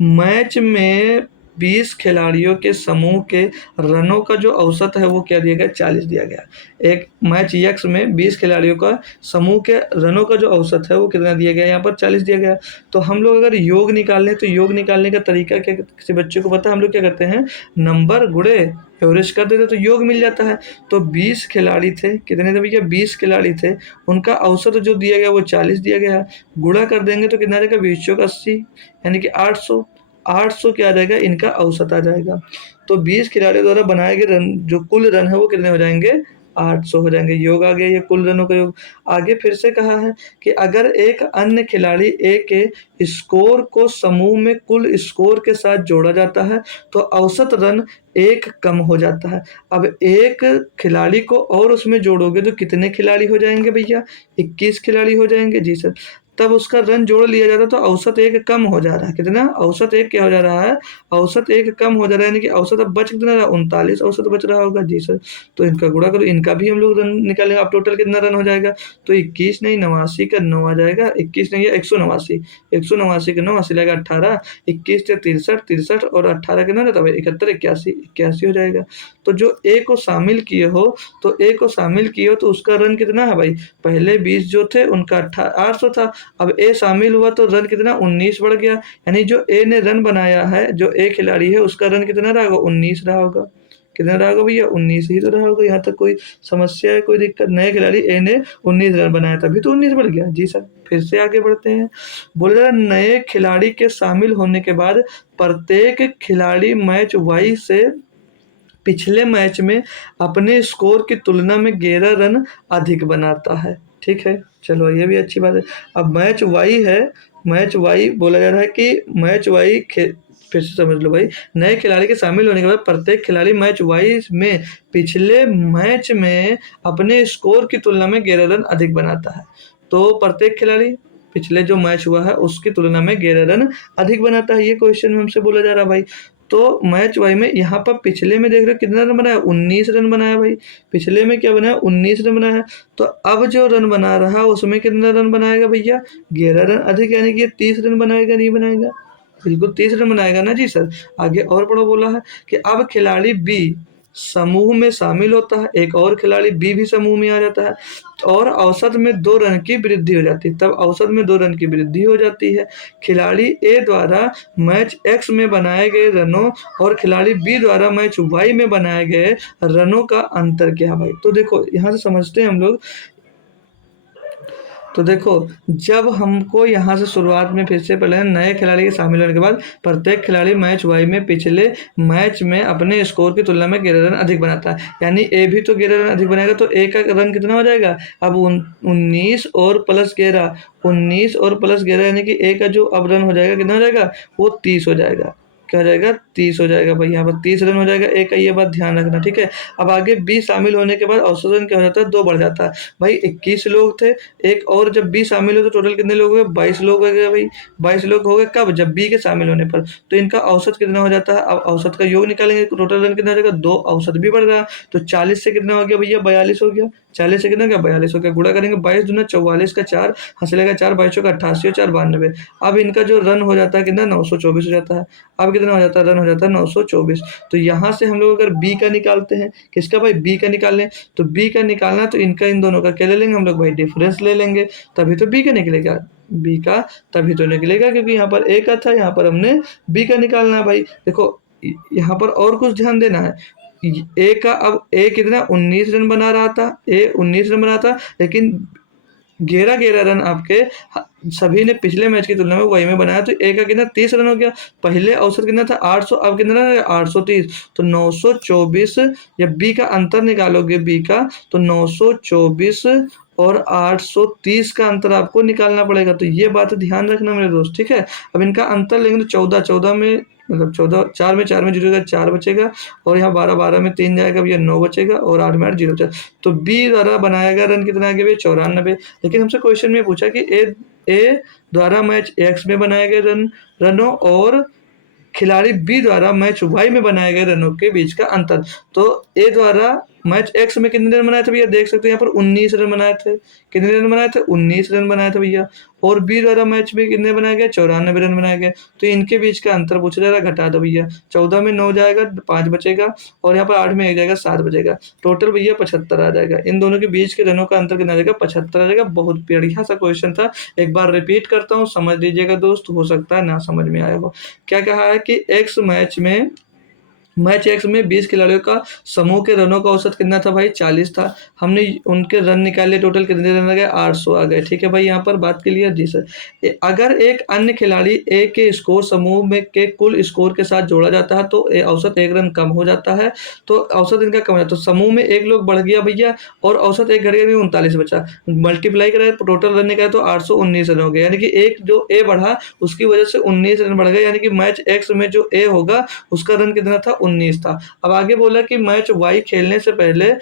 मैच में 20 खिलाड़ियों के समूह के रनों का जो औसत है वो क्या दिया गया, 40 दिया गया। एक मैच यक्स में 20 खिलाड़ियों का समूह के रनों का जो औसत है वो कितना दिया गया, यहाँ पर 40 दिया गया। तो हम लोग अगर योग निकाल लें तो योग निकालने का तरीका क्या, किसी बच्चे को पता है, हम लोग क्या करते हैं, नंबर गुणे एवरेज कर देते तो योग मिल जाता है। तो 20 खिलाड़ी थे, कितने थे भैया 20 खिलाड़ी थे, उनका औसत जो दिया गया वो 40 दिया गया है, गुणा कर देंगे तो कितना रहेगा 20 चौक 80 यानी कि 800। 800 क्या आ जाएगा इनका औसत आ जाएगा। तो 20 खिलाड़ियों द्वारा बनाए गए रन जो कुल रन है वो कितने हो जाएंगे 800 हो जाएंगे। योग आ गया ये कुल रनों का योग। आगे फिर से कहा है कि अगर एक अन्य खिलाड़ी ए के स्कोर को समूह में कुल स्कोर के साथ जोड़ा जाता है तो औसत रन एक कम हो जाता है। अब एक खिलाड़ी को और उसमें जोड़ोगे तो कितने खिलाड़ी हो जाएंगे भैया 21 खिलाड़ी हो जाएंगे जी सर। तब उसका रन जोड़ लिया जाता है तो औसत एक कम हो जा रहा है। कितना औसत एक क्या हो जा रहा है औसत एक कम हो जा रहा है यानी कि औसत अब बच कितना रहा 39 औसत बच रहा होगा जी सर। तो इनका गुणा करो, इनका भी हम लोग रन निकालेंगे। अब टोटल कितना रन हो जाएगा तो 21 नहीं 89 का 9 आ जाएगा, 21 नहीं है 189, 189 का 9 80 लगेगा 18, 21 से 63, 63 और 18 कितना रहता है 71, 81, 81 हो जाएगा। तो जो ए को शामिल किए हो तो ए को शामिल किए हो तो उसका रन कितना है भाई, पहले 20 जो थे उनका 800 था, अब ए शामिल हुआ तो रन कितना 19 बढ़ गया, यानी जो ए ने रन बनाया है जो ए खिलाड़ी है उसका रन कितना रहा होगा 19 रहा होगा। कितना रहा होगा भैया 19 ही तो रहा होगा। यहाँ तक कोई समस्या है, कोई दिक्कत? नए खिलाड़ी ए ने 19 रन बनाया तभी तो 19 बढ़ गया जी सर। फिर से आगे बढ़ते हैं, बोल रहा है नए खिलाड़ी के शामिल होने के बाद प्रत्येक खिलाड़ी मैच वाई से पिछले मैच में अपने स्कोर की तुलना में 11 रन अधिक बनाता है। ठीक है, चलो ये भी अच्छी बात है। अब मैच वाई है, मैच वाई बोला जा रहा है कि मैच वाई फिर से समझ लो भाई, नए खिलाड़ी के शामिल होने के बाद प्रत्येक खिलाड़ी मैच वाई में पिछले मैच में अपने स्कोर की तुलना में 11 रन अधिक बनाता है। तो प्रत्येक खिलाड़ी पिछले जो मैच हुआ है उसकी तुलना में 11 रन अधिक बनाता है, ये क्वेश्चन में हमसे बोला जा रहा है भाई। तो मैच वाई में यहाँ पर पिछले में देख रहे हो कितना रन बनाया 19 रन बनाया भाई, पिछले में क्या बनाया 19 रन बनाया। तो अब जो रन बना रहा है उसमें कितना रन बनाएगा भैया 11 रन अधिक, यानी कि 30 रन बनाएगा नहीं बनाएगा, बिल्कुल 30 रन बनाएगा ना जी सर। आगे और पढ़ो, बोला है कि अब खिलाड़ी बी समूह में शामिल होता है, एक और खिलाड़ी बी भी समूह में आ जाता है और औसत में 2 रन की वृद्धि हो जाती है। तब औसत में 2 रन की वृद्धि हो जाती है। खिलाड़ी ए द्वारा मैच एक्स में बनाए गए रनों और खिलाड़ी बी द्वारा मैच वाई में बनाए गए रनों का अंतर क्या है भाई। तो देखो यहाँ से समझते हैं हम लोग। तो देखो जब हमको यहाँ से शुरुआत में फिर से पहले नए खिलाड़ी के शामिल होने के बाद प्रत्येक खिलाड़ी मैच वाई में पिछले मैच में अपने स्कोर की तुलना में 11 रन अधिक बनाता है, यानी ए भी तो 11 रन अधिक बनाएगा तो ए का रन कितना हो जाएगा अब 19 और प्लस 11, 19 और प्लस 11 यानी कि ए का जो अब रन हो जाएगा कितना हो जाएगा वो 30 हो जाएगा। क्या हो जाएगा 30 हो जाएगा भाई, यहाँ पर 30 रन हो जाएगा ए का, ये बात ध्यान रखना ठीक है। अब आगे बी शामिल होने के बाद औसत रन क्या हो जाता है 2 बढ़ जाता है भाई। 21 लोग थे, एक और जब बी शामिल हो तो टोटल कितने लोग हो गए 22 लोग हो गए भाई। 22 लोग हो गए कब, जब बी के शामिल होने पर। तो इनका औसत कितना हो जाता है, अब औसत का योग निकालेंगे तो टोटल रन कितना हो जाएगा 2, औसत भी बढ़ रहा है तो 40 से कितना हो गया भैया 42 हो गया। 40 से कितना हो गया 42 हो गया, गुणा करेंगे 22 दूना 44 का 4 हंसलेगा 4 22 का 88 और 4 92। अब इनका जो रन हो जाता है कितना 924 हो जाता है। अब कितना हो जाता है रन हो जाता है 924। तो यहाँ से हम लोग अगर बी का निकालते हैं, किसका भाई बी का निकाल लें, तो बी का निकालना तो इनका इन दोनों का क्या ले लेंगे हम लोग भाई डिफरेंस ले लेंगे, तभी तो बी का निकलेगा। बी का तभी तो निकलेगा क्योंकि यहाँ पर ए का था, यहाँ पर हमने बी का निकालना है भाई। देखो यहाँ पर और कुछ ध्यान देना है, ए का अब ए कितना 19 रन बना रहा था, ए 19 रन बना था लेकिन 11 रन आपके सभी ने पिछले मैच की तुलना में वही में बनाया तो ए का कितना 30 रन हो गया। पहले औसत कितना था 800, अब कितना रन है 830, तो 924। जब बी का अंतर निकालोगे बी का तो 924 और 830 का अंतर आपको निकालना पड़ेगा। तो ये बात ध्यान रखना मेरे दोस्त ठीक है। अब इनका अंतर लेंगे तो 14, 14 में मतलब 14, 4 में 4 में जीरो का 4 बचेगा और यहाँ 12, 12 में 3 जाएगा भैया 9 बचेगा और 8 में 8 जीरो बचेगा। तो बी द्वारा बनाया गया रन कितना आ गया भैया 94। लेकिन हमसे क्वेश्चन में पूछा कि ए द्वारा मैच एक्स में बनाए गए रनों और खिलाड़ी बी द्वारा मैच वाई में बनाए गए रनों के बीच का अंतर। तो ए द्वारा मैच एक्स में कितने रन बनाए थे भैया, देख सकते हैं यहाँ पर 19 रन बनाए थे। कितने रन बनाए थे 19 रन बनाए थे भैया। और बी द्वारा मैच में कितने बनाए गए 94 रन बनाए गए। तो इनके बीच का अंतर पूछा जा रहा है, घटा दो भैया। 14 में 9 जाएगा 5 बचेगा और यहाँ पर 8 में 1 जाएगा 7 बचेगा, टोटल भैया 75 आ जाएगा। इन दोनों के बीच के रनों का अंतर कितना आ जाएगा 75 आ जाएगा। बहुत बढ़िया सा क्वेश्चन था, एक बार रिपीट करता हूँ समझ लीजिएगा दोस्त, हो सकता है ना समझ में आया हो। क्या कहा है कि एक्स मैच में मैच एक्स में 20 खिलाड़ियों का समूह के रनों का औसत कितना था भाई? 40 था। हमने उनके रन निकाले, टोटल कितने रन आ गए? 800 आ गए। ठीक है भाई, यहाँ पर बात क्लियर? जी सर। अगर एक अन्य खिलाड़ी ए के स्कोर समूह में के कुल स्कोर के साथ जोड़ा जाता है तो औसत 1 रन कम हो जाता है। तो औसत इनका कम हो जाता है, तो समूह में एक लोग बढ़ गया भैया और औसत एक घट गया, 39 बचा। मल्टीप्लाई कराए टोटल रन निकाले तो 819 रन हो गए, यानी कि एक जो ए बढ़ा उसकी वजह से 19 रन बढ़ गए, यानी कि मैच एक्स में जो ए होगा उसका रन कितना था? 19 था। अब आगे बोला कि मैच वाई खेलने से पहले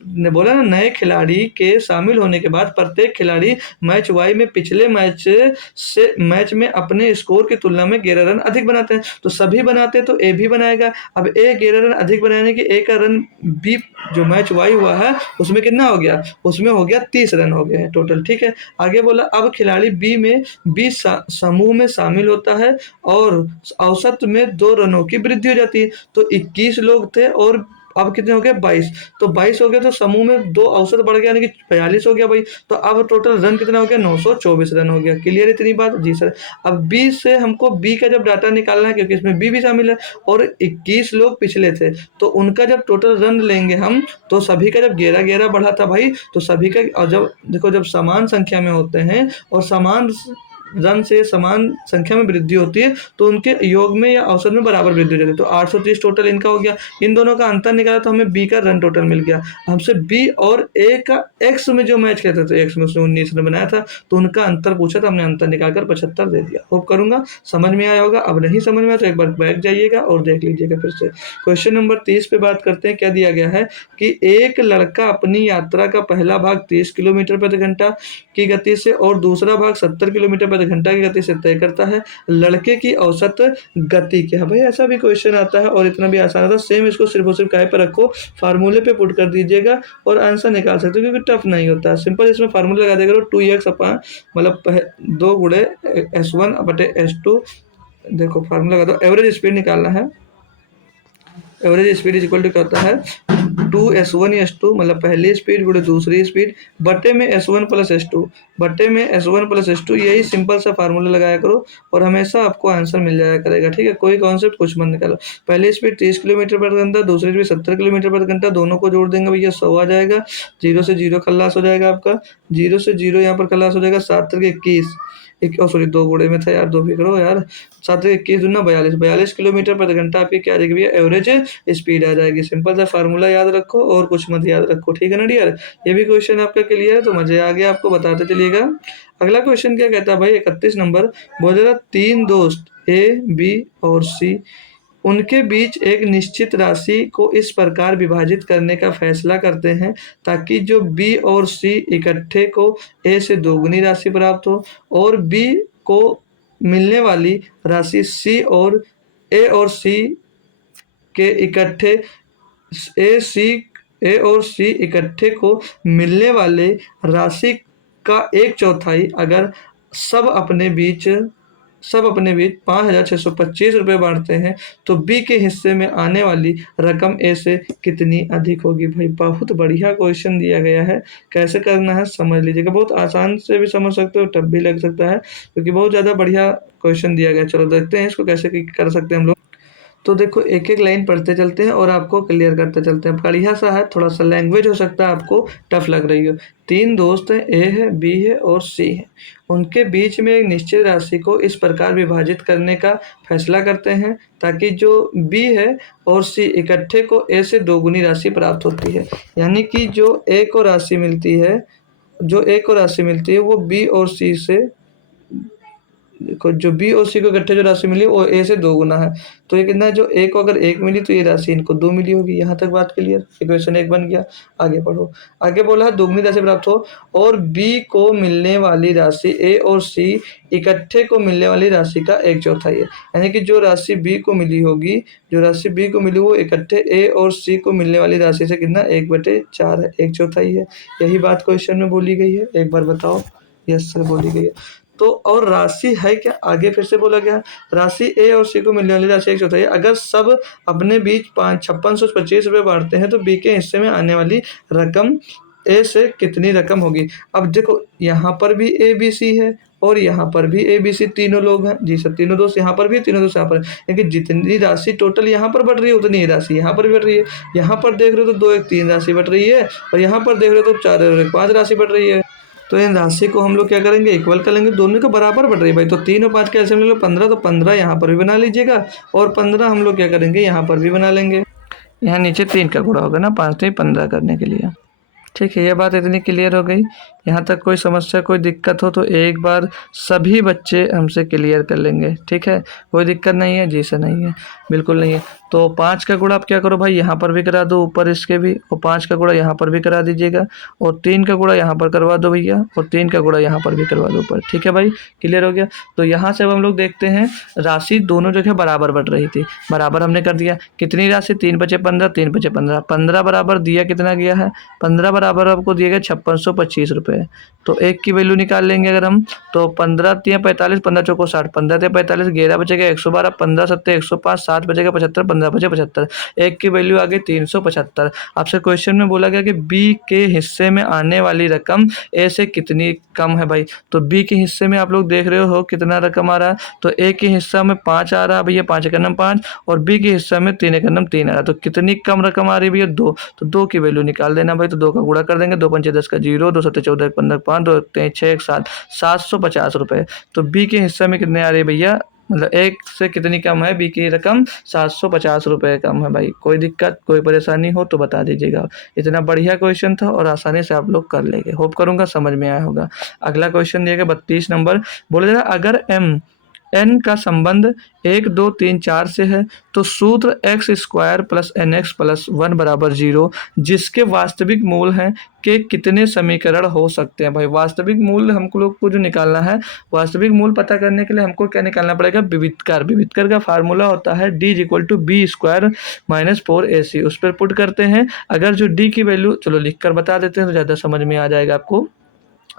ने बोला ना, नए खिलाड़ी के शामिल होने के बाद प्रत्येक खिलाड़ी मैच वाई में पिछले मैच में अपने स्कोर की तुलना में 11 रन अधिक बनाते हैं। तो सभी बनाते हैं तो ए भी बनाएगा। अब ए 11 रन अधिक बनाने की ए का रन बी जो मैच वाई हुआ है उसमें कितना हो गया? उसमें हो गया 30 रन हो गए हैं टोटल। ठीक है, आगे बोला अब खिलाड़ी बी में बी समूह में शामिल होता है और औसत में 2 रनों की वृद्धि हो जाती है। तो 21 लोग थे और अब कितने हो गए? 22। तो 22 हो गए तो समूह में 2 औसत बढ़ गया, यानी कि 42 हो गया भाई। तो अब टोटल रन कितना हो गया? 924 रन हो गया। क्लियर इतनी बात? जी सर। अब बी से हमको बी का जब डाटा निकालना है, क्योंकि इसमें बी भी शामिल है और 21 लोग पिछले थे, तो उनका जब टोटल रन लेंगे हम, तो सभी का जब 11-11 बढ़ा था भाई, तो सभी का, और जब देखो जब समान संख्या में होते हैं और समान रन से समान संख्या में वृद्धि होती है तो उनके योग में या औसत में बराबर वृद्धि हो जाती है। तो 830 टोटल इनका हो गया। इन दोनों का अंतर निकाला तो हमें बी का रन टोटल मिल गया। हमसे बी और ए का एक्स में जो मैच खेलते थे, एक्स में उसने 19 रन बनाया था, तो उनका अंतर पूछा था, हमने अंतर निकालकर 75 दे दिया। होप करूंगा समझ में आया होगा। अब नहीं समझ में आया तो एक बार बैठ जाइएगा और देख लीजिएगा फिर से। क्वेश्चन नंबर 30 पे बात करते हैं। क्या दिया गया है कि एक लड़का अपनी यात्रा का पहला भाग 30 किलोमीटर प्रति घंटा की गति से और दूसरा भाग 70 किलोमीटर प्रति घंटा की गति से तय करता है। लड़के की औसत गति क्या है? भाई ऐसा भी क्वेश्चन आता है और इतना भी आसान आता है। सेम इसको सिर्फ और सिर्फ काय पर रखो, फार्मूले पे पुट कर दीजिएगा और आंसर निकाल सकते हो, क्योंकि टफ नहीं होता है। सिंपल इसमें फार्मूला लगा देगा 2x अपॉन मतलब 2 गुणे S1 बटे S2। देखो फार्मूला लगा दो, एवरेज स्पीड निकालना है। Average speed is equal to क्या होता है? 2S1 S2 मतलब पहली स्पीड गुणे दूसरी स्पीड बटे में S1 प्लस S2 बटे में S1 प्लस S2। यही सिंपल सा फार्मूला लगाया करो और हमेशा आपको आंसर मिल जाया करेगा। ठीक है, कोई कॉन्सेप्ट कुछ मत निकालो। पहली स्पीड 30 किलोमीटर प्रति घंटा, दूसरी स्पीड 70 किलोमीटर प्रति घंटा, दोनों को जोड़ देंगे भैया 100 आ जाएगा। 0 से 0 खल्लास हो जाएगा आपका, 0 से 0 यहाँ पर खल्लास हो जाएगा। 7 तक 21 सॉरी 2 गुणे में था यार, 2 भी करो यार। 7 21 दूना 42 किलोमीटर प्रति घंटा आपकी क्या आ जाएगी भैया? एवरेज स्पीड आ जाएगी। सिंपल सा फार्मूला याद रखो और कुछ मत याद रखो। ठीक है ना डियर? ये भी क्वेश्चन आपका क्लियर है तो मजे आ गया आपको, बताते चलिएगा। अगला क्वेश्चन क्या कहता है भाई? 31 नंबर बोल रहा, 3 दोस्त ए बी और सी, उनके बीच एक निश्चित राशि को इस प्रकार विभाजित करने का फैसला करते हैं ताकि जो बी और सी इकट्ठे को ए से दोगुनी राशि प्राप्त हो और बी को मिलने वाली राशि सी और सी के इकट्ठे ए और सी इकट्ठे को मिलने वाले राशि का 1/4 अगर सब अपने बीच 5,625 रुपये बांटते हैं तो बी के हिस्से में आने वाली रकम ए से कितनी अधिक होगी? भाई बहुत बढ़िया क्वेश्चन दिया गया है। कैसे करना है समझ लीजिएगा। बहुत आसान से भी समझ सकते हो, टफ भी लग सकता है, क्योंकि बहुत ज़्यादा बढ़िया क्वेश्चन दिया गया। चलो देखते हैं इसको कैसे कर सकते हैं हम लोग। तो देखो एक एक लाइन पढ़ते चलते हैं और आपको क्लियर करते चलते हैं। बढ़िया सा है, थोड़ा सा लैंग्वेज हो सकता है आपको टफ लग रही हो। 3 दोस्त हैं, ए है, बी है और सी है। उनके बीच में एक निश्चित राशि को इस प्रकार विभाजित करने का फैसला करते हैं ताकि जो बी है और सी इकट्ठे को ए से दोगुनी राशि प्राप्त होती है। यानी कि जो ए को राशि मिलती है वो बी और सी से, देखो जो बी और सी को इकट्ठे जो राशि मिली वो ए से 2 गुना है। तो ये कितना है? जो ए को अगर 1 मिली तो ये राशि इनको 2 मिली होगी। यहाँ तक बात क्लियर? इक्वेशन 1 बन गया। आगे पढ़ो। आगे बोला है दोगुनी राशि प्राप्त हो और बी को मिलने वाली राशि ए और सी इकट्ठे को मिलने वाली राशि का 1/4 है। यानी कि जो राशि बी को मिली वो इकट्ठे ए और सी को मिलने वाली राशि से कितना? 1/4 है, 1/4 है। यही बात क्वेश्चन में बोली गई है। एक बार बताओ। यस सर बोली गई है। तो और राशि है क्या? आगे फिर से बोला गया राशि ए और सी को मिलने वाली राशि 1/4 है। अगर सब अपने बीच 5,625 रुपये बांटते हैं तो बी के हिस्से में आने वाली रकम ए से कितनी रकम होगी? अब देखो यहाँ पर भी ए बी सी है और यहाँ पर भी ए बी सी तीनों लोग हैं। जी सर, तीनों दोस्त यहाँ पर भी, तीनों दोस्त यहाँ पर, लेकिन जितनी राशि टोटल यहाँ पर बढ़ रही है उतनी ही राशि यहाँ पर भी बढ़ रही है। यहाँ पर देख रहे हो तो 2 1 3 राशि बढ़ रही है, और यहाँ पर देख रहे हो तो 4 और 1 5 राशि बढ़ रही है। तो इन राशि को हम लोग क्या करेंगे, इक्वल कर लेंगे, दोनों के बराबर बढ़ रही है भाई। तो 3 और 5 का एलसीएम ले लो 15, तो 15 यहाँ पर भी बना लीजिएगा, और 15 हम लोग क्या करेंगे, यहाँ पर भी बना लेंगे। यहाँ नीचे 3 का गुणा होगा ना, 5 3 15 करने के लिए। ठीक है, ये बात इतनी क्लियर हो गई। यहाँ तक कोई समस्या, कोई दिक्कत हो तो एक बार सभी बच्चे हमसे क्लियर कर लेंगे। ठीक है, कोई दिक्कत नहीं है? जी सर नहीं है, बिल्कुल नहीं है। तो 5 का गुणा आप क्या करो भाई, यहाँ पर भी करा दो, ऊपर इसके भी, और 5 का गुणा यहाँ पर भी करा दीजिएगा, और 3 का गुणा यहाँ पर करवा दो भैया, और 3 का गुणा यहाँ पर भी करवा दो ऊपर। ठीक है भाई, क्लियर हो गया। तो यहाँ से अब हम लोग देखते हैं राशि दोनों जगह बराबर बढ़ रही थी, बराबर हमने कर दिया। कितनी राशि, 3 बचे 15, 3 बचे 15, 15 बराबर दिया कितना गया है, 15 बराबर आपको दिया गया 5625 रुपये। तो एक की वैल्यू निकाल लेंगे अगर हम, तो 15 3 45, 15 चौको 60, 15 3 45, 11 बचेगा 112, 15 7 105, 7 बचेगा 75, 15 बचे 75। एक की वैल्यू आ गई 375। आपसे क्वेश्चन में बोला गया कि बी के हिस्से में आने वाली रकम ए से कितनी कम है भाई। तो बी के हिस्से में आप लोग देख रहे हो कितना रकम आ रहा है, तो ए के हिस्सा में 5 आ रहा है भैया, 5 एकम 5, और बी के हिस्सा में 3 एकम 3 आ रहा है। तो कितनी कम रकम आ रही है भैया, 2। तो 2 की वैल्यू निकाल देना भाई। तो 2 का गुणा कर देंगे, 2 पंचे 10 का 0, 2 सत्ते 14, 15 5, 2 3 6 1 7, 750 रुपये। तो बी के हिस्से में कितने आ रहे हैं भैया, मतलब एक से कितनी कम है बी की रकम, 750 रुपये कम है भाई। कोई दिक्कत, कोई परेशानी हो तो बता दीजिएगा। इतना बढ़िया क्वेश्चन था और आसानी से आप लोग कर लेंगे, होप करूँगा समझ में आया होगा। अगला क्वेश्चन दिया गया 32 नंबर, बोले जरा अगर एम एन का संबंध 1 2 3 4 से है तो सूत्र x square plus n x plus 1 बराबर 0 जिसके वास्तविक मूल हैं के कितने समीकरण हो सकते हैं। भाई वास्तविक मूल हम लोग को जो निकालना है, वास्तविक मूल पता करने के लिए हमको क्या निकालना पड़ेगा, विविधकर। विविधकर का फार्मूला होता है d = b square minus 4ac। उस पर पुट करते हैं, अगर जो d की वैल्यू, चलो लिख कर बता देते हैं तो ज़्यादा समझ में आ जाएगा आपको।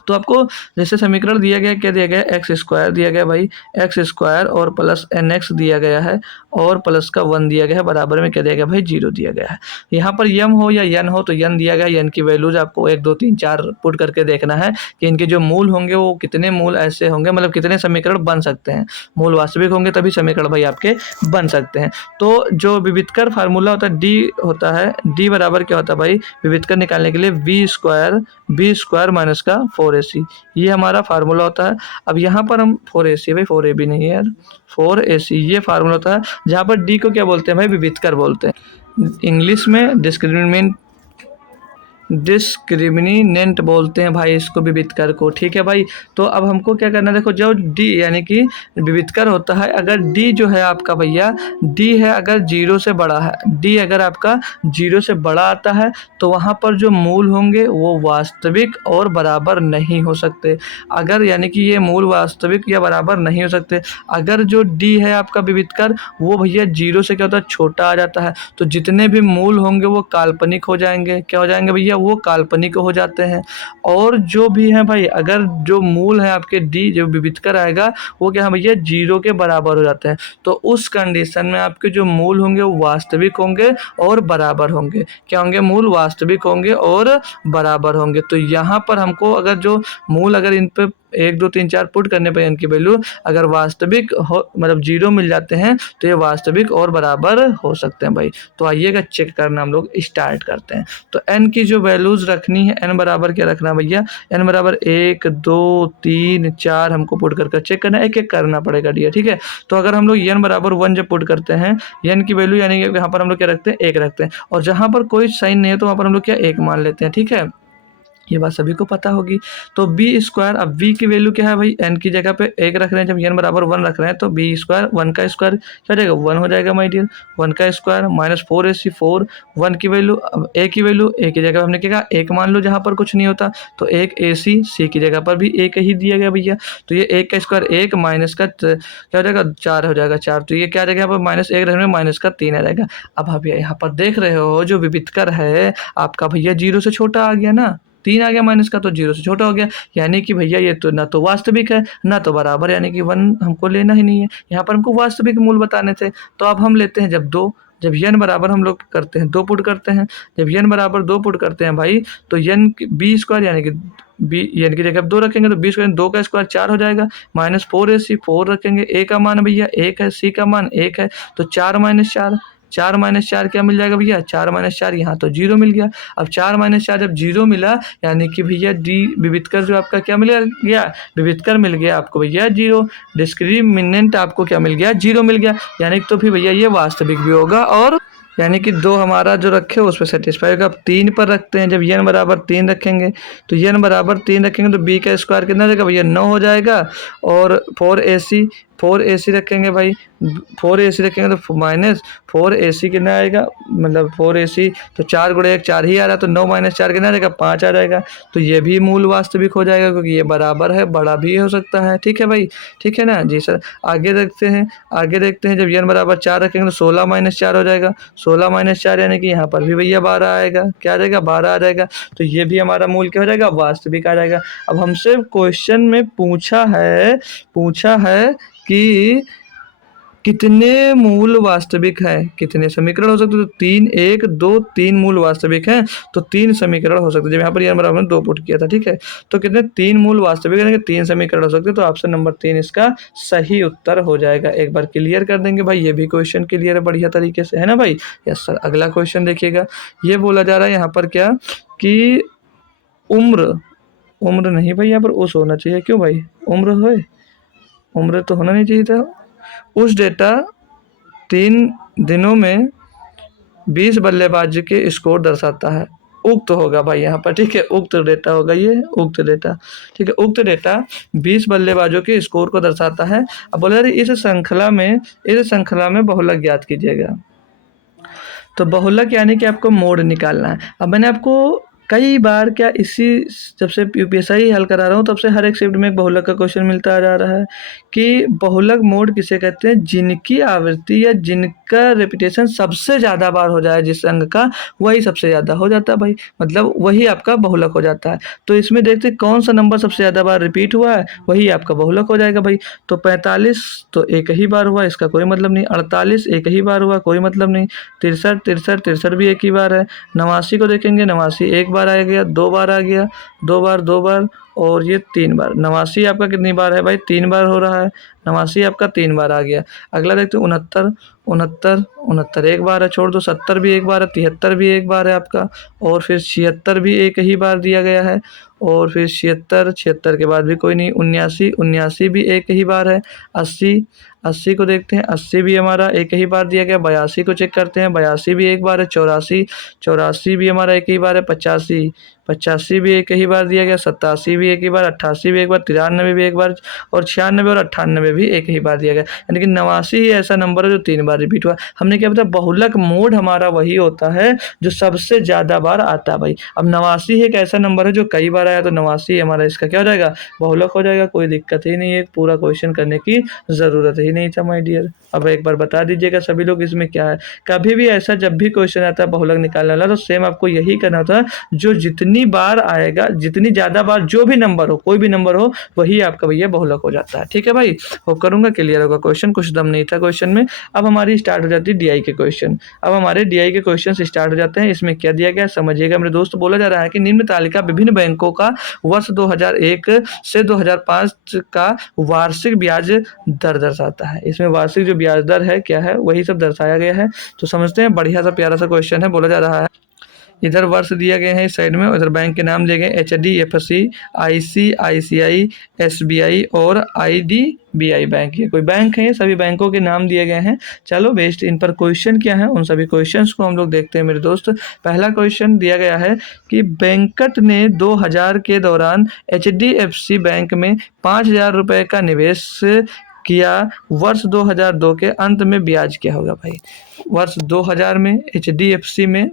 तो आपको जैसे समीकरण दिया गया, क्या दिया गया, एक्स स्क्वायर दिया गया भाई, एक्स स्क्वायर और प्लस एन एक्स दिया गया है, और प्लस का 1 दिया गया है, बराबर में क्या दिया गया भाई, 0 दिया गया है। यहाँ पर यम हो या यन हो, तो यन दिया गया, यन की वैल्यूज आपको 1 2 3 4 पुट करके देखना है कि इनके जो मूल होंगे वो कितने मूल ऐसे होंगे, मतलब कितने समीकरण बन सकते हैं। मूल वास्तविक होंगे तभी समीकरण भाई आपके बन सकते हैं। तो जो विविधकर फार्मूला होता है, डी होता है, डी बराबर क्या होता है भाई, विविधकर निकालने के लिए बी स्क्वायर माइनस का 4ac, ये हमारा फार्मूला होता है। अब यहाँ पर हम 4ac, भाई 4ab नहीं है यार, 4ac ये फार्मूला होता है, जहाँ पर डी को क्या बोलते हैं भाई, विविधकर बोलते हैं। इंग्लिश में डिस्क्रिमिनेंट बोलते हैं भाई इसको, विविधकर को। ठीक है भाई, तो अब हमको क्या करना है, देखो जो डी यानी कि विविधकर होता है, अगर डी जो है आपका भैया, डी है अगर 0 से बड़ा है, डी अगर आपका 0 से बड़ा आता है तो वहाँ पर जो मूल होंगे वो वास्तविक और बराबर नहीं हो सकते। अगर यानी कि ये मूल वास्तविक या बराबर नहीं हो सकते। अगर जो डी है आपका विविधकर, वो भैया 0 से क्या होता है, छोटा आ जाता है, तो जितने भी मूल होंगे वो काल्पनिक हो जाएंगे। क्या हो जाएंगे भैया, वो काल्पनिक हो जाते हैं। और जो भी है भाई, अगर जो मूल है आपके डी जो विविधकर आएगा वो क्या है भैया, 0 के बराबर हो जाते हैं। तो उस कंडीशन में आपके जो मूल होंगे वो वास्तविक होंगे और बराबर होंगे। क्या होंगे, मूल वास्तविक होंगे और बराबर होंगे। तो यहाँ पर हमको अगर जो मूल, अगर इन पे 1 2 3 4 पुट करने पर इनकी वैल्यू अगर वास्तविक हो, मतलब 0 मिल जाते हैं, तो ये वास्तविक और बराबर हो सकते हैं भाई। तो आइएगा चेक करना हम लोग स्टार्ट करते हैं। तो n की जो वैल्यूज रखनी है, n बराबर क्या रखना है भैया, n बराबर 1 2 3 4 हमको पुट कर चेक करना है, एक एक करना पड़ेगा डियर। ठीक है, तो अगर हम लोग n बराबर 1 जब पुट करते हैं, n की वैल्यू यानी कि यहाँ पर हम लोग क्या रखते हैं, 1 रखते हैं, और जहाँ पर कोई साइन नहीं है तो वहाँ पर हम लोग क्या 1 मान लेते हैं। ठीक है, ये बात सभी को पता होगी। तो बी स्क्वायर, अब बी की वैल्यू क्या है भाई, एन की जगह पे 1 रख रहे हैं, जब एन बराबर 1 रख रहे हैं तो बी स्क्वायर, 1 का स्क्वायर क्या हो जाएगा, 1 हो जाएगा माय डियर, 1 का स्क्वायर माइनस 4ac, 4 1 की वैल्यू, अब ए की वैल्यू, ए की जगह हमने क्या कहा 1 मान लो जहाँ पर कुछ नहीं होता, तो 1 ac, सी की जगह पर भी 1 ही दिया गया भैया। तो ये 1 का स्क्वायर 1 माइनस का क्या हो जाएगा, 4 हो जाएगा, 4। तो ये क्या आ जाएगा, यहाँ पर माइनस 1 रखने में माइनस का 3 आ जाएगा। अब आप यहाँ पर देख रहे हो जो विविधकर है आपका भैया 0 से छोटा आ गया ना, 3 आ गया माइनस का, तो 0 से छोटा हो गया, यानी कि भैया ये तो ना तो वास्तविक है ना तो बराबर, यानी कि 1 हमको लेना ही नहीं है। यहाँ पर हमको वास्तविक मूल बताने थे, तो अब हम लेते हैं जब 2 जब n बराबर हम लोग करते हैं 2 पुट करते हैं, जब n बराबर 2 पुट करते हैं भाई तो n बी स्क्वायर यानी कि बी n की जगह 2 रखेंगे तो बी स्क्वायर 2 का स्क्वायर 4 हो जाएगा, माइनस 4ac 4 रखेंगे, a का मान भैया 1 है, c का मान 1 है, तो 4 माइनस 4, 4 माइनस 4 क्या मिल जाएगा भैया, 4 माइनस 4 यहाँ तो 0 मिल गया। अब 4 माइनस 4 जब 0 मिला यानी कि भैया डी विविधकर जो आपका क्या मिल गया, विविधकर मिल गया आपको भैया 0, डिस्क्रिमिनेंट आपको क्या मिल गया, 0 मिल गया, यानी कि तो फिर भैया ये वास्तविक भी होगा और यानी कि 2 हमारा जो रखे उस पर सेटिस्फाई होगा। अब 3 पर रखते हैं, जब n बराबर 3 रखेंगे तो n बराबर 3 रखेंगे तो b का स्क्वायर कितना रहेगा भैया 9 हो जाएगा, और 4ac रखेंगे भाई, 4ac रखेंगे तो माइनस 4ac कितना आएगा, मतलब 4ac तो 4 गुणे 1 4 ही आ रहा है, तो 9 माइनस 4 कितना रहेगा 5 आ जाएगा, तो ये भी मूल वास्तविक हो जाएगा क्योंकि ये बराबर है, बड़ा भी हो सकता है। ठीक है भाई, ठीक है ना जी सर। आगे देखते हैं, जब n बराबर 4 रखेंगे तो 16 माइनस 4 हो जाएगा, 16 माइनस 4 यानी कि यहाँ पर भी भैया 12 आएगा, क्या आ जाएगा 12 आ जाएगा, तो ये भी हमारा मूल क्या हो जाएगा, वास्तविक आ जाएगा। अब हमसे क्वेश्चन में पूछा है कि कितने मूल वास्तविक हैं, कितने समीकरण हो सकते हैं, तो 3 1 2 3 मूल वास्तविक हैं, तो 3 समीकरण हो सकते हैं। जब यहाँ पर n बराबर 2 पुट किया था, ठीक है, तो कितने 3 मूल वास्तविक यानी कि 3 समीकरण हो सकते हैं, तो ऑप्शन नंबर 3 इसका सही उत्तर हो जाएगा। एक बार क्लियर कर देंगे भाई, ये भी क्वेश्चन क्लियर है बढ़िया तरीके से, है ना भाई। Yes sir. अगला क्वेश्चन देखिएगा, ये बोला जा रहा है यहाँ पर क्या कि उम्र नहीं भाई, यहाँ पर उस होना चाहिए, क्यों भाई, उम्र तो होना नहीं चाहिए था। उस डेटा 3 दिनों में 20 बल्लेबाज के स्कोर दर्शाता है, उक्त होगा भाई यहाँ पर, ठीक है, उक्त डेटा होगा ये, उक्त डेटा, ठीक है, उक्त डेटा 20 बल्लेबाजों के स्कोर को दर्शाता है। अब बोला इस श्रृंखला में बहुलक ज्ञात कीजिएगा, तो बहुलक यानी कि आपको मोड निकालना है। अब मैंने आपको कई बार क्या इसी जब से यूपीएससी हल करा रहा हूँ तब से हर एक शिफ्ट में एक बहुलक का क्वेश्चन मिलता जा रहा है कि बहुलक मोड किसे कहते हैं, जिनकी आवृत्ति या जिनका रेपिटेशन सबसे ज़्यादा बार हो जाए, जिस अंक का वही सबसे ज़्यादा हो जाता है भाई, मतलब वही आपका बहुलक हो जाता है। तो इसमें देखते कौन सा नंबर सबसे ज़्यादा बार रिपीट हुआ है, वही आपका बहुलक हो जाएगा भाई। तो 45 तो एक ही बार हुआ, इसका कोई मतलब नहीं, 48 एक ही बार हुआ, कोई मतलब नहीं, 63 भी एक ही बार है, 89 को देखेंगे, 89 एक बार आ गया, 2 बार आ गया, 2 बार और ये 3 बार। 89 आपका कितनी बार है भाई, 3 बार हो रहा है, 89 आपका 3 बार आ गया। अगला देखते हैं 69 एक बार है, छोड़ दो, 70 भी एक बार है, 73 भी एक बार है आपका, और फिर 76 भी एक ही बार दिया गया है, और फिर 76 के बाद भी कोई नहीं, 79 भी एक ही बार है, 80 को देखते हैं, 80 भी हमारा एक ही बार दिया गया, 82 को चेक करते हैं, 82 भी एक बार है, 84 भी हमारा एक ही बार है, 85 भी एक ही बार दिया गया, 87 भी एक ही बार, 88 भी एक बार, 93 भी एक बार, और 96 और 98 भी एक ही बार दिया गया, यानी कि 89 ही ऐसा नंबर है जो 3 बार रिपीट हुआ। हमने क्या बताया, बहुलक मोड हमारा वही होता है जो सबसे ज़्यादा बार आता है भाई। अब 89 एक ऐसा नंबर है जो कई बार आया, तो 89 हमारा इसका क्या हो जाएगा, बहुलक हो जाएगा, कोई दिक्कत ही नहीं है, पूरा क्वेश्चन करने की ज़रूरत ही नहीं था माय डियर। अब एक बार बता दीजिएगा सभी लोग इसमें क्या है, कभी भी ऐसा जब भी क्वेश्चन आता है बहुलक निकालने वाला तो सेम आपको यही करना होता है, जो जितनी बार आएगा, जितनी ज़्यादा बार जो भी नंबर हो, कोई भी नंबर हो, वही आपका भैया बहुलक हो जाता है। ठीक है भाई, होप करूँगा क्लियर होगा क्वेश्चन, कुछ दम नहीं था क्वेश्चन में। अब हमारी स्टार्ट हो जाती है डीआई के क्वेश्चन। अब हमारे डीआई के क्वेश्चन स्टार्ट हो जाते हैं। इसमें क्या दिया गया समझिएगा मेरे दोस्त। बोला जा रहा है कि निम्न तालिका विभिन्न बैंकों का वर्ष 2001 से 2005 का वार्षिक ब्याज दर दर्शाता है। इसमें वार्षिक जो ब्याज दर है क्या है, वही सब दर्शाया गया है। तो समझते हैं, बढ़िया सा प्यारा सा क्वेश्चन है। बोला जा रहा है, इधर वर्ष दिया गए हैं इस साइड में, उधर बैंक के नाम दिए गए, HDFC, ICICI, SBI और IDBI बैंक। ये कोई बैंक है, सभी बैंकों के नाम दिए गए हैं। चलो बेस्ट, इन पर क्वेश्चन क्या है, उन सभी क्वेश्चंस को हम लोग देखते हैं मेरे दोस्त। पहला क्वेश्चन दिया गया है कि वेंकट ने 2000 के दौरान HDFC बैंक में 5000 रुपये का निवेश किया, वर्ष 2002 के अंत में ब्याज क्या होगा भाई। वर्ष 2000 में HDFC में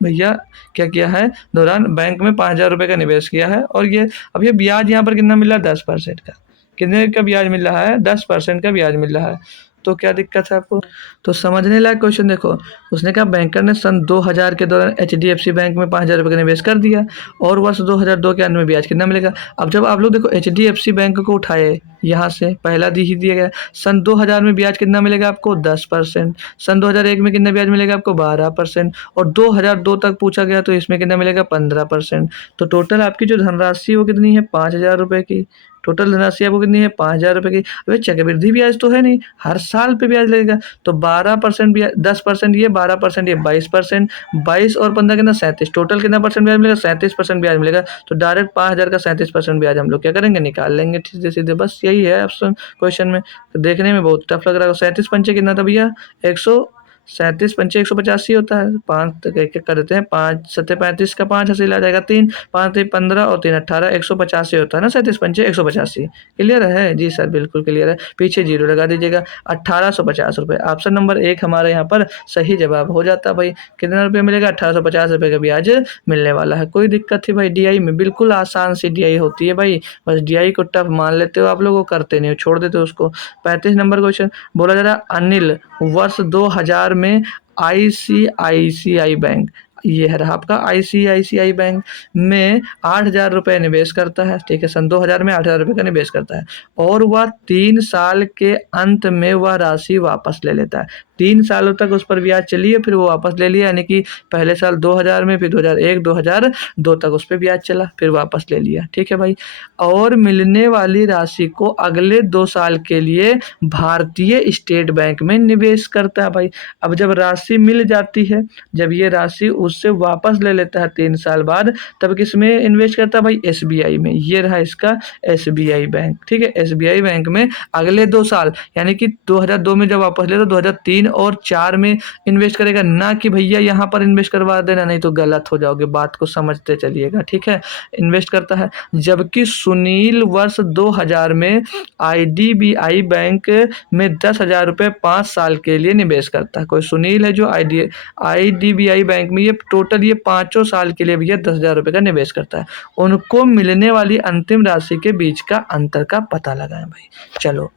भैया क्या किया है, दौरान बैंक में 5000 रुपये का निवेश किया है, और ये अब ये ब्याज यहाँ पर कितना मिल रहा है, 10% का। कितने का ब्याज मिल रहा है, 10% का ब्याज मिल रहा है। तो क्या दिक्कत है आपको, तो समझने लायक क्वेश्चन देखो। उसने कहा बैंकर ने सन 2000 के दौरान HDFC बैंक में 5000 रुपये का निवेश कर दिया, और वर्ष 2002 के अंत में ब्याज कितना मिलेगा। अब जब आप लोग देखो HDFC बैंक को उठाए, यहाँ से पहला दी ही दिया गया। सन 2000 में ब्याज कितना मिलेगा आपको 10%, सन 2001 में कितना ब्याज मिलेगा आपको 12% और 2002 तक पूछा गया तो इसमें कितना मिलेगा 15%। तो टोटल आपकी जो धनराशि वो कितनी है 5,000 रुपये की। टोटल धनराशि आपको कितनी है 5,000 रुपये की। अबे चक्रवृद्धि ब्याज तो है नहीं, हर साल पे ब्याज लगेगा। तो 12% ब्याज, 10% ये, 12% ये, 22%, 22 और 15 कितना 37, टोटल कितना परसेंट ब्याज मिलेगा 37% ब्याज मिलेगा। तो डायरेक्ट 5,000 का 37% ब्याज हम लोग क्या करेंगे निकाल लेंगे सीधे सीधे, बस यही है ऑप्शन क्वेश्चन में। तो देखने में बहुत टफ लग रहा है। 37 पंचे कितना था भैया 137 पंचे 185 होता है। पाँच तक एक एक कर देते हैं, 5 सत्ते 35 का 5 हासिल आ जाएगा 3, 5 3 15 और 3 18, 185 होता है ना 37 पंचे 185। क्लियर है जी सर, बिल्कुल क्लियर है। पीछे जीरो लगा दीजिएगा। 1850 रुपये ऑप्शन नंबर 1 हमारे यहाँ पर सही जवाब हो जाता है भाई। कितना रुपये मिलेगा 1850 रुपये का ब्याज मिलने वाला है। कोई दिक्कत थी भाई डीआई में? बिल्कुल आसान सी डीआई होती है भाई, बस डीआई को टफ मान लेते हो आप लोग, करते नहीं हो, छोड़ देते हो उसको। 35 नंबर क्वेश्चन बोला जा रहा अनिल वर्ष 2000 में आईसीआईसीआई बैंक, ये है रहा आपका आईसीआईसीआई बैंक में 8,000 रुपये निवेश करता है। ठीक है, सन 2000 में 8,000 रुपये का निवेश करता है और वह 3 साल के अंत में वह राशि वापस ले लेता है। 3 सालों तक उस पर ब्याज चली है, फिर वो वापस ले लिया, यानी कि पहले साल 2000 में, फिर 2001 2002 तक उस पर ब्याज चला, फिर वापस ले लिया। ठीक है भाई, और मिलने वाली राशि को अगले 2 साल के लिए भारतीय स्टेट बैंक में निवेश करता है भाई। अब जब राशि मिल जाती है, जब ये राशि उससे वापस ले लेता है 3 साल बाद, तब किस में इन्वेस्ट करता है भाई एसबीआई में। ये रहा इसका एसबीआई बैंक। ठीक है, एसबीआई बैंक में अगले 2 साल, यानी कि 2002 में जब वापस ले तो 2003 और 4 में इन्वेस्ट करेगा, ना कि भैया यहाँ पर इन्वेस्ट करवा देना, नहीं तो गलत हो जाओगे, बात को समझते चलिएगा। ठीक है, इन्वेस्ट करता है। जबकि सुनील वर्ष 2000 में आईडीबीआई बैंक में 10,000 रुपये 5 साल के लिए निवेश करता है। कोई सुनील है जो आईडीबीआई बैंक में ये टोटल ये 5 साल के लिए भैया 10,000 रुपये का निवेश करता है। उनको मिलने वाली अंतिम राशि के बीच का अंतर का पता लगाएं भाई। चलो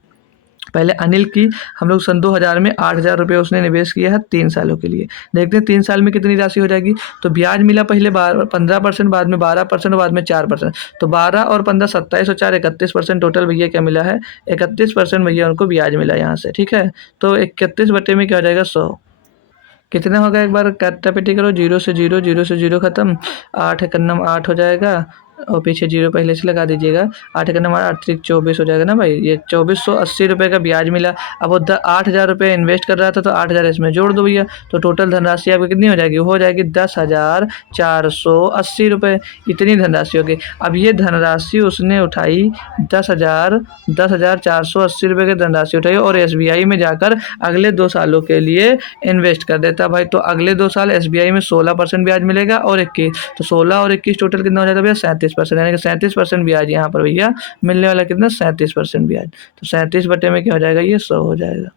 पहले अनिल की, हम लोग सन 2000 में 8,000 रुपये उसने निवेश किया है 3 सालों के लिए। देखते हैं 3 साल में कितनी राशि हो जाएगी। तो ब्याज मिला पहले 15%, बाद में 12% और बाद में 4%। तो 12 और 15 27 और 4 31%, टोटल भैया क्या मिला है 31% भैया उनको ब्याज मिला यहाँ से। ठीक है, तो 31 बटे में क्या हो जाएगा 100। कितना होगा एक बार काटापीटी करो, 0 से 0, 0 से 0 खत्म, 8 एक नम 8 हो जाएगा और पीछे 0 पहले से लगा दीजिएगा। 8 एक नंबर 8 24 हो जाएगा ना भाई। ये 2480 रुपये का ब्याज मिला। अब वो 8,000 रुपये इन्वेस्ट कर रहा था तो 8,000 इसमें जोड़ दो भैया, तो टोटल धनराशि आपकी कितनी हो जाएगी, हो जाएगी 10,480 रुपये। इतनी धनराशि होगी। अब ये धनराशि उसने उठाई 10,480 रुपये की धनराशि उठाई और एसबीआई में जाकर अगले 2 सालों के लिए इन्वेस्ट कर देता भाई। तो अगले 2 साल एसबीआई में 16% ब्याज मिलेगा और 21, तो 16 और 21 टोटल कितना हो जाता है भैया 37%, यानी कि 37% ब्याज यहाँ पर भैया मिलने वाला कितना 37% ब्याज। तो 37 बटे में क्या हो जाएगा ये 100 हो जाएगा।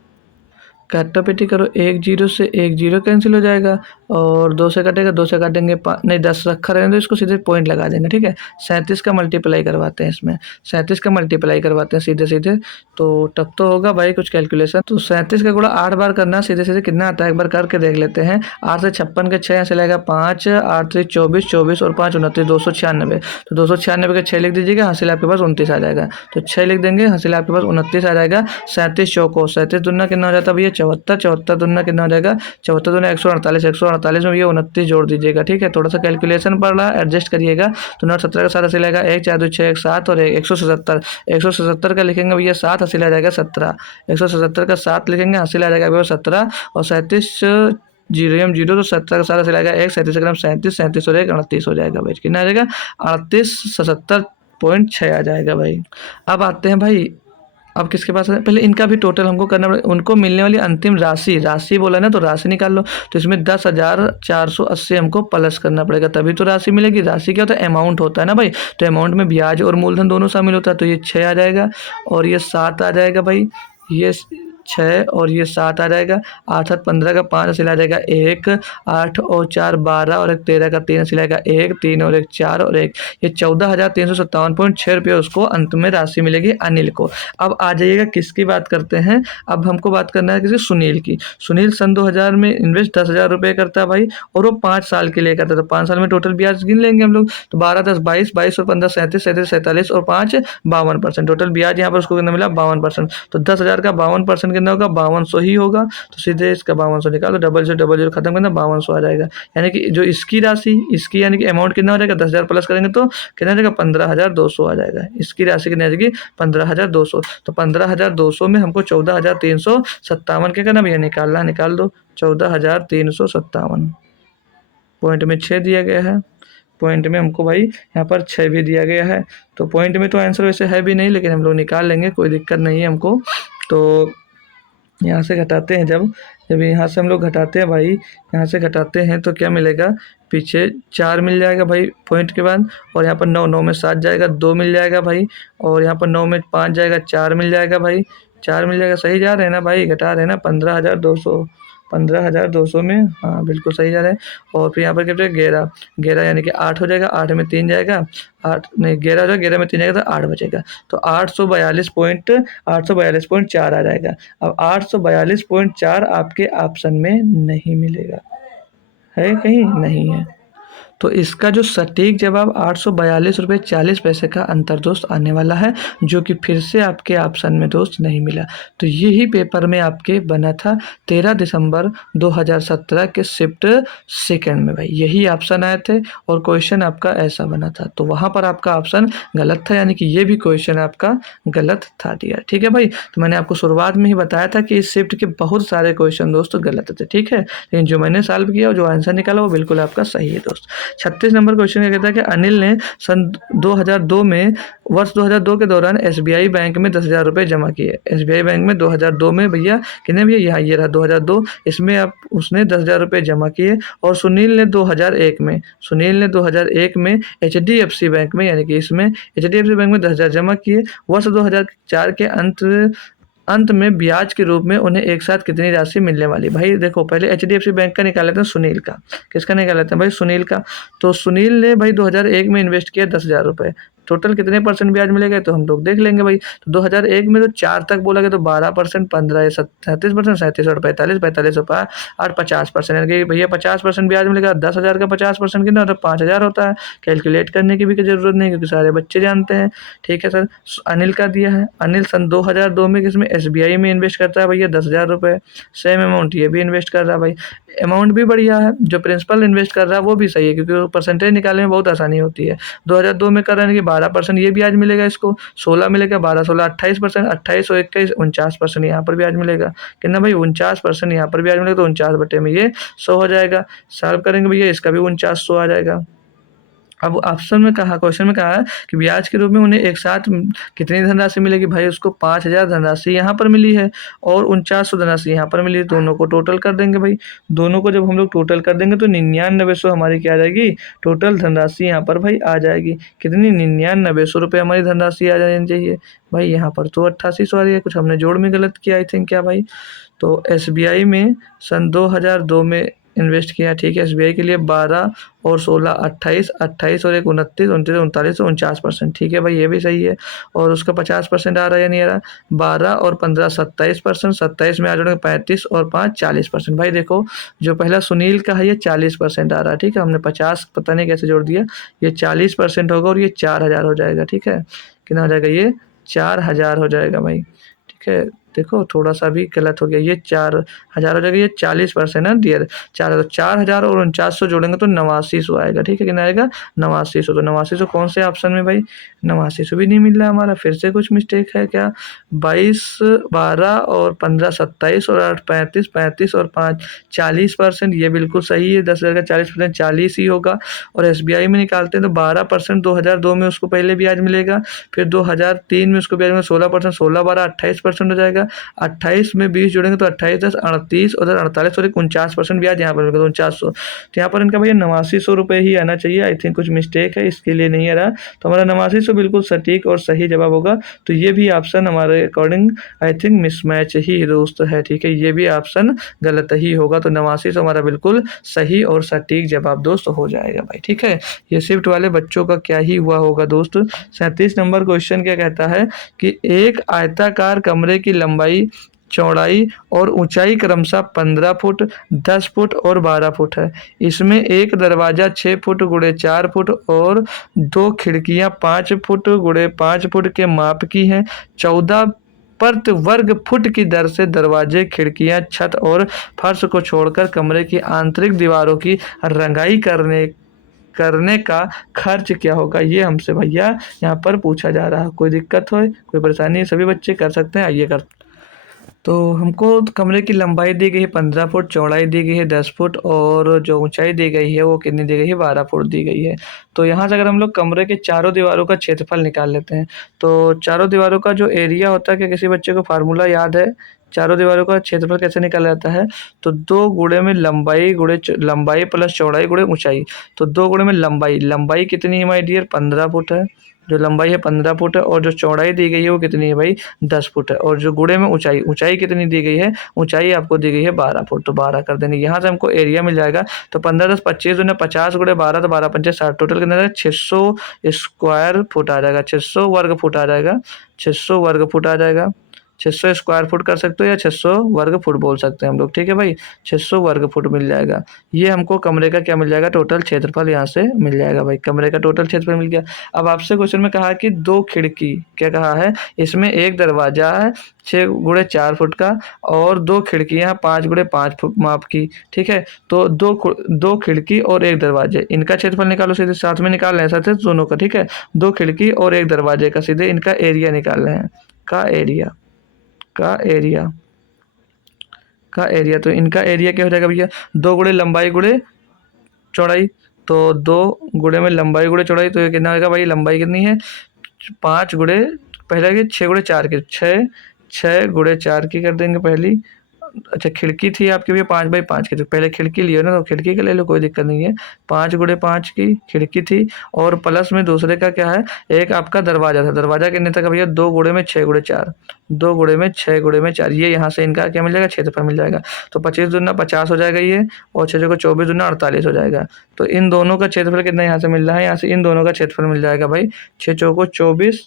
काटापीटी करो, 1 0 से 1 0 कैंसिल हो जाएगा और 2 से कटेगा, 2 से काटेंगे नहीं 10 रखा रहेगा तो इसको सीधे पॉइंट लगा देंगे। ठीक है, 37 का मल्टीप्लाई करवाते हैं, इसमें 37 का मल्टीप्लाई करवाते हैं सीधे सीधे, तो तब तो होगा भाई कुछ कैलकुलेशन। तो 37 का गुणा 8 बार करना सीधे सीधे कितना आता है एक बार करके देख लेते हैं। 8 से 56 के 6 यहाँ से लगेगा 5, 8 से 24, 24 और 5 29, 296। तो 296 के 6 लिख दीजिएगा, हासिल आपके पास 29 आ जाएगा। तो 6 लिख देंगे, हासिल आपके पास 29 आ जाएगा। 37 चौको 37 दुना कितना हो जाता है भैया 74, 74 दुना कितना हो जाएगा 74 दुना 148, 148 में ये 29 जोड़ दीजिएगा। ठीक है, थोड़ा सा कैलकुलेशन पड़ रहा है, एडजस्ट करिएगा। तो 917 का 7 हासिल आएगा 1 4 2 6 1 7 और 177, 177 का लिखेंगे भैया 7 हासिल आ जाएगा 17, 177 का 7 लिखेंगे हासिल आ जाएगा 17 और 37 0 0 तो 17 का 7 हासिल आएगा 1, 37 ग्राम 37, 37 और 1 38 हो जाएगा भाई। कितना आ जाएगा 3877.6 आ जाएगा भाई। अब आते हैं भाई, अब किसके पास है, पहले इनका भी टोटल हमको करना पड़ेगा। उनको मिलने वाली अंतिम राशि बोला ना, तो राशि निकाल लो। तो इसमें 10,480 हमको प्लस करना पड़ेगा, तभी तो राशि मिलेगी। राशि क्या होता है अमाउंट होता है ना भाई, तो अमाउंट में ब्याज और मूलधन दोनों शामिल होता है। तो ये 6 आ जाएगा और ये 7 आ जाएगा भाई, ये 6 और ये 7 आ जाएगा। 8 7 15 का 5 हासिल आ जाएगा 1, 8 और 4 12 और 1 13 का 3 हासिल आएगा 1, 3 और 1 4 और 1, ये 14,357.6 उसको अंत में राशि मिलेगी अनिल को। अब आ जाइएगा किसकी बात करते हैं, अब हमको बात करना है किसी सुनील की। सुनील सन 2000 में इन्वेस्ट 10,000 रुपये करता है भाई, और वो 5 साल के लिए करता है। तो 5 साल में टोटल ब्याज गिन लेंगे हम लोग, तो 12 10 22, 22 और 15 37, 37 47 और 5 52%। टोटल ब्याज यहाँ पर उसको कितना मिला 52%। तो 10,000 का 52% कितना होगा 5200 ही होगा। तो सीधे इसका 5200 निकालो, डबल जीरो खत्म करना 5200 आ जाएगा। यानी कि जो इसकी राशि इसकी यानी कि अमाउंट कितना हो जाएगा 10,000 प्लस करेंगे तो कितना आ जाएगा 15,200 आ जाएगा। इसकी राशि कितनी आ जाएगी 15,200। तो 15,200 में हमको 14,357 क्या करना भैया निकालना, निकाल दो 14,357। पॉइंट में 6 दिया गया है, पॉइंट में हमको भाई यहाँ पर 6 भी दिया गया है। तो पॉइंट में तो आंसर वैसे है भी नहीं, लेकिन हम लोग निकाल लेंगे, कोई दिक्कत नहीं है हमको। तो यहाँ से घटाते हैं, जब यहाँ से हम लोग घटाते हैं भाई, यहाँ से घटाते हैं तो क्या मिलेगा, पीछे 4 मिल जाएगा भाई पॉइंट के बाद, और यहाँ पर 9 9 में 7 जाएगा 2 मिल जाएगा भाई, और यहाँ पर 9 में 5 जाएगा 4 मिल जाएगा भाई, 4 मिल जाएगा। सही जा रहे हैं ना भाई, घटा रहे हैं ना 15,200, 15,200 में, हाँ बिल्कुल सही जा रहे हैं। और फिर यहाँ पर कितने 11 11 यानी कि 8 हो जाएगा, 8 में 3 जाएगा, 8 नहीं 11 हो जाएगा, 11 में 3 जाएगा तो 8 बचेगा। तो 842.4 आ जाएगा। अब 842.4 आपके ऑप्शन में नहीं मिलेगा, है कहीं नहीं है। तो इसका जो सटीक जवाब 842.40 का अंतर दोस्त आने वाला है, जो कि फिर से आपके ऑप्शन में दोस्त नहीं मिला। तो यही पेपर में आपके बना था 13 दिसंबर 2017 के शिफ्ट सेकंड में भाई, यही ऑप्शन आए थे और क्वेश्चन आपका ऐसा बना था। तो वहाँ पर आपका ऑप्शन गलत था, यानी कि ये भी क्वेश्चन आपका गलत था डियर। ठीक है भाई, तो मैंने आपको शुरुआत में ही बताया था कि इस शिफ्ट के बहुत सारे क्वेश्चन दोस्तों गलत थे, ठीक है, लेकिन जो मैंने सॉल्व किया और जो आंसर निकाला वो बिल्कुल आपका सही है दोस्त। 36 नंबर क्वेश्चन क्या कहता है कि अनिल ने सन 2002 में वर्ष 2002 के दौरान एसबीआई बैंक में 10,000 रुपये जमा किए। एसबीआई बैंक में 2002 में भैया कितने भैया, यहाँ ये रहा 2002, इसमें आप उसने 10,000 रुपये जमा किए। और सुनील ने 2001 में एचडीएफसी बैंक में, यानी कि इसमें एचडीएफसी बैंक में 10,000 जमा किए। वर्ष 2004 के अंत में ब्याज के रूप में उन्हें एक साथ कितनी राशि मिलने वाली। भाई देखो पहले एचडीएफसी बैंक का निकाल लेते हैं, सुनील का, किसका निकाल लेते हैं भाई, सुनील का। तो सुनील ने भाई 2001 में इन्वेस्ट किया 10,000 रुपये, टोटल कितने परसेंट ब्याज मिलेगा तो हम लोग देख लेंगे भाई। तो 2001 में तो 4 तक बोला गया तो 12%, 15 37%, 37 और 45, 45 और 50%, यानी कि भैया 50% ब्याज मिलेगा। 10,000 का 50% कितना होता है 5,000 होता है। कैलकुलेट करने की भी जरूरत नहीं, क्योंकि सारे बच्चे जानते हैं। ठीक है सर, अनिल का दिया है, अनिल सन 2002 में किसमें एसबीआई में इन्वेस्ट करता है भैया 10,000 रुपये, सेम अमाउंट ये भी इन्वेस्ट कर रहा है भाई। अमाउंट भी बढ़िया है, जो प्रिंसिपल इन्वेस्ट कर रहा है वो भी सही है, क्योंकि परसेंटेज निकालने में बहुत आसानी होती है। 2002 में कर रहे हैं कि 12% ये ब्याज मिलेगा इसको, 16 मिलेगा, 12 16 28%, 28 और 21 49% यहाँ पर ब्याज मिलेगा। कितना भाई 49% यहाँ पर ब्याज मिलेगा, तो 49 बटे में ये 100 हो जाएगा। सॉल्व करेंगे भैया इसका भी 4900 आ जाएगा। अब ऑप्शन में कहा, क्वेश्चन में कहा है कि ब्याज के रूप में उन्हें एक साथ कितनी धनराशि मिलेगी। भाई उसको 5,000 धनराशि यहाँ पर मिली है और 4900 धनराशि यहाँ पर मिली है, दोनों को टोटल कर देंगे भाई। दोनों को जब हम लोग टोटल कर देंगे तो 9900 हमारी क्या आ जाएगी, टोटल धनराशि यहाँ पर भाई आ जाएगी। कितनी 9900 रुपये हमारी धनराशि आ जानी चाहिए भाई। यहाँ पर तो 8800 आ रही है, कुछ हमने जोड़ में गलत किया आई थिंक क्या भाई। तो एसबीआई में सन 2002 में इन्वेस्ट किया, ठीक है। एसबीआई के लिए 12 और 16 28, 28 और 1 29, 29 39 और 49%, ठीक है भाई ये भी सही है। और उसका 50% आ रहा है या नहीं आ रहा, 12 और 15 27%, 27 में आ जाएगा 35 और 5 40%। भाई देखो जो पहला सुनील का है ये 40% आ रहा है, ठीक है, हमने 50 पता नहीं कैसे जोड़ दिया, ये 40% होगा और ये 4,000 हो जाएगा, ठीक है। कितना हो जाएगा, ये 4,000 हो जाएगा भाई, ठीक है। देखो थोड़ा सा भी गलत हो गया, ये 4,000 हो जाएगा, ये 40% है डियर। 4,000 और 4900 जोड़ेंगे तो 8900 आएगा, ठीक है। कितना आएगा 8900। तो 8900 कौन से ऑप्शन में भाई, 8900 भी नहीं मिल रहा हमारा, फिर से कुछ मिस्टेक है क्या। 22 12 और 15 27 और 8 35, 35 और 5 40%, ये बिल्कुल सही है। 10,000 का 40% 40 ही होगा। और एसबीआई में निकालते हैं तो 12% 2002 में उसको पहले ब्याज मिलेगा, फिर 2003 में उसको ब्याज मिलेगा 16%, 16 12 28% हो जाएगा। जाएगा। 28 में 20 जोड़ेंगे तो 28 10 38, उधर 48 और 49% ब्याज यहाँ पर मिलेगा, तो 4900। तो यहाँ पर इनका भैया 8900 रुपये ही आना चाहिए। आई थिंक कुछ मिस्टेक है, इसके लिए नहीं आ रहा। तो हमारा 8900 बिल्कुल सटीक और सही जवाब होगा। तो ये भी ऑप्शन हमारे अकॉर्डिंग आई थिंक मिसमैच ही दोस्त है, ठीक है, ये भी ऑप्शन गलत ही होगा। तो 8900 हमारा बिल्कुल सही और सटीक जवाब दोस्त हो जाएगा भाई, ठीक है। ये शिफ्ट वाले बच्चों का क्या ही हुआ होगा दोस्त। 37 नंबर क्वेश्चन क्या कहता है कि एक आयताकार कमरे की लंबाई, चौड़ाई और ऊंचाई क्रमशः 15 फुट, 10 फुट और 12 फुट है। इसमें एक दरवाजा 6 फुट गुणे 4 फुट और 2 खिड़कियां 5 फुट गुणे 5 फुट के माप की हैं। 14 प्रति वर्ग फुट की दर से दरवाजे, खिड़कियां, छत और फर्श को छोड़कर कमरे की आंतरिक दीवारों की रंगाई करने का खर्च क्या होगा, ये हमसे भैया यहाँ पर पूछा जा रहा है। कोई दिक्कत हो, कोई परेशानी है, सभी बच्चे कर सकते हैं, आइए कर। तो हमको कमरे की लंबाई दी गई है 15 फुट, चौड़ाई दी गई है 10 फुट और जो ऊंचाई दी गई है वो कितनी दी गई है, 12 फुट दी गई है। तो यहाँ से अगर हम लोग कमरे के चारों दीवारों का क्षेत्रफल निकाल लेते हैं, तो चारों दीवारों का जो एरिया होता है, कि किसी बच्चे को फार्मूला याद है चारों दीवारों का क्षेत्रफल कैसे निकाला जाता है? तो 2 गुणे में लंबाई गुणे लंबाई प्लस चौड़ाई गुणे ऊंचाई। तो 2 गुणे में लंबाई कितनी है माय डियर, 15 फुट है। जो लंबाई है 15 फुट है और जो चौड़ाई दी गई है वो कितनी है भाई, 10 फुट है। और जो गुणे में ऊंचाई कितनी दी गई है, ऊंचाई आपको दी गई है 12 फुट। तो 12 कर देंगे, यहाँ से हमको एरिया मिल जाएगा। तो 15 10 25 दूनी 50 गुणे 12 तो 12 पंचे 60, टोटल कितना है 600 स्क्वायर फुट आ जाएगा, 600 वर्ग फुट आ जाएगा, 600 वर्ग फुट आ जाएगा। 600 स्क्वायर फुट कर सकते हो या 600 वर्ग फुट बोल सकते हैं हम लोग, ठीक है भाई। 600 वर्ग फुट मिल जाएगा। ये हमको कमरे का क्या मिल जाएगा, टोटल क्षेत्रफल यहाँ से मिल जाएगा भाई, कमरे का टोटल क्षेत्रफल मिल गया। अब आपसे क्वेश्चन में कहा कि 2 खिड़की, क्या कहा है, इसमें एक दरवाजा है 6 गुणे 4 फुट का और 2 खिड़कियाँ 5 गुणे 5 फुट माप की, ठीक है। तो दो खिड़की और एक दरवाजे, इनका क्षेत्रफल निकालो, सीधे साथ में निकाल रहे हैं, साथ दोनों का, ठीक है। 2 खिड़की और एक दरवाजे का सीधे इनका एरिया निकाल रहे हैं, का एरिया। तो इनका एरिया क्या हो जाएगा भैया, 2 गुणे लंबाई गुणे चौड़ाई। तो 2 गुणे में लंबाई गुणे चौड़ाई, तो ये कितना होगा भाई, लंबाई कितनी है 5 गुणे, पहले की 6 गुणे 4 की, 6 गुणे 4 की कर देंगे पहली। अच्छा खिड़की थी आपकी भैया 5/5 की, तो पहले खिड़की लियो ना, तो खिड़की का ले लो, कोई दिक्कत नहीं है। 5 गुणे 5 की खिड़की थी और प्लस में दूसरे का क्या है, एक आपका दरवाजा था। दरवाजा कितने तक भैया, 2 गुणे में 6 गुणे 4, 2 गुणे में 6 गुणे में 4। ये यहाँ से इनका क्या मिल जाएगा, क्षेत्रफल मिल जाएगा। तो 25 दूना 50 हो जाएगा ये, और 6 को 24 दूना 48 हो जाएगा। तो इन दोनों का क्षेत्रफल कितना यहाँ से मिल रहा है, यहाँ से इन दोनों का क्षेत्रफल मिल जाएगा भाई 6 चौको 24,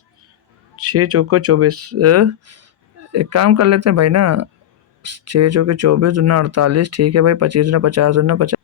6 चौको 24। एक काम कर लेते हैं भाई ना, 6 चौके 24 दूना 48, ठीक है भाई, 25 दूना 50 दूना 50।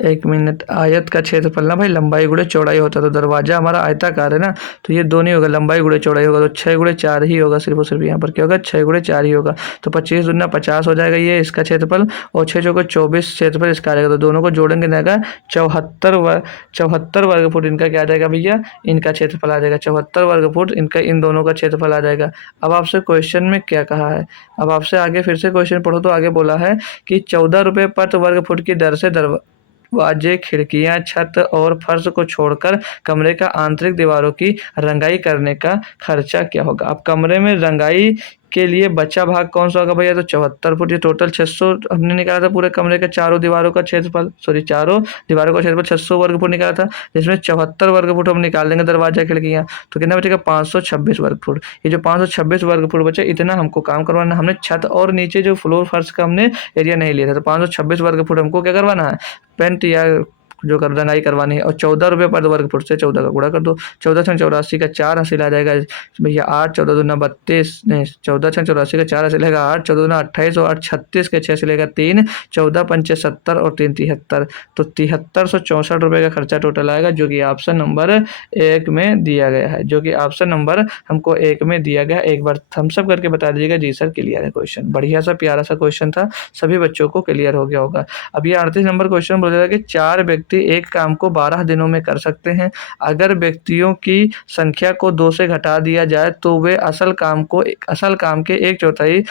एक मिनट, आयत का क्षेत्रफल ना भाई लंबाई गुणे चौड़ाई होता है, तो दरवाजा हमारा आयताकार है ना, तो ये दो नहीं होगा, लंबाई गुणे चौड़ाई होगा, तो 6 गुणे 4 ही होगा, सिर्फ और सिर्फ यहाँ पर क्या होगा, 6 गुणे 4 ही होगा। तो 25 दूना 50 हो जाएगा ये इसका क्षेत्रफल, और 6 चौके 24 क्षेत्रफल इसका आ जाएगा। तो दोनों को जोड़ेंगे जाएगा 74 वर्ग फुट इनका क्या आ जाएगा भैया, इनका क्षेत्रफल आ जाएगा 74 वर्ग फुट इनका, इन दोनों का क्षेत्रफल आ जाएगा। अब आपसे क्वेश्चन में क्या कहा है, अब आपसे आगे फिर से क्वेश्चन पढ़ो, तो आगे बोला है कि 14 रुपये प्रति वर्ग फुट की दर से दरवाजे, खिड़कियां, छत और फर्श को छोड़कर कमरे का आंतरिक दीवारों की रंगाई करने का खर्चा क्या होगा। अब कमरे में रंगाई के लिए बचा भाग कौन सा होगा भैया, तो 74 फुट। ये टोटल 600 हमने निकाला था पूरे कमरे के चारों दीवारों का क्षेत्रफल, चारों दीवारों का क्षेत्रफल 600 वर्ग फुट निकाला था, जिसमें 74 वर्ग फुट हम निकाल देंगे दरवाजा, खिड़कियां, तो कितना बचेगा 526 वर्ग फुट। ये जो 526 वर्ग फुट बचे, इतना हमको काम करवाना। हमने छत और नीचे जो फ्लोर फर्श का हमने एरिया नहीं लिया था, तो 526 वर्ग फुट हमको क्या करवाना है, पेंट या जो कर रंगाई करवानी है। और 14 रुपये पर वर्ग फुट से 14 का गुणा कर दो, 14 छंग 84 का 4 हासिल आ जाएगा भैया 8, 14 दूना 32, नहीं 14 छंग 84 का 4 हासिल आएगा 8, 14 दूना 28 और 8 36 के 6 हासिल आएगा 3, 14 पंचे 70 और 3 73। तो 7364 रुपये का खर्चा टोटल आएगा, जो कि ऑप्शन नंबर 1 में दिया गया है, जो कि ऑप्शन नंबर हमको 1 में दिया गया। एक बार थम्स अप करके बता दीजिएगा जी सर क्लियर है क्वेश्चन। बढ़िया सा प्यारा सा क्वेश्चन था, सभी बच्चों को क्लियर हो गया होगा। अब ये 38 नंबर क्वेश्चन बोल रहा है कि 4 व्यक्ति एक काम को 12 दिनों में कर सकते हैं। अगर व्यक्तियों की संख्या को 2 से घटा दिया जाए तो वे असल काम के 1/4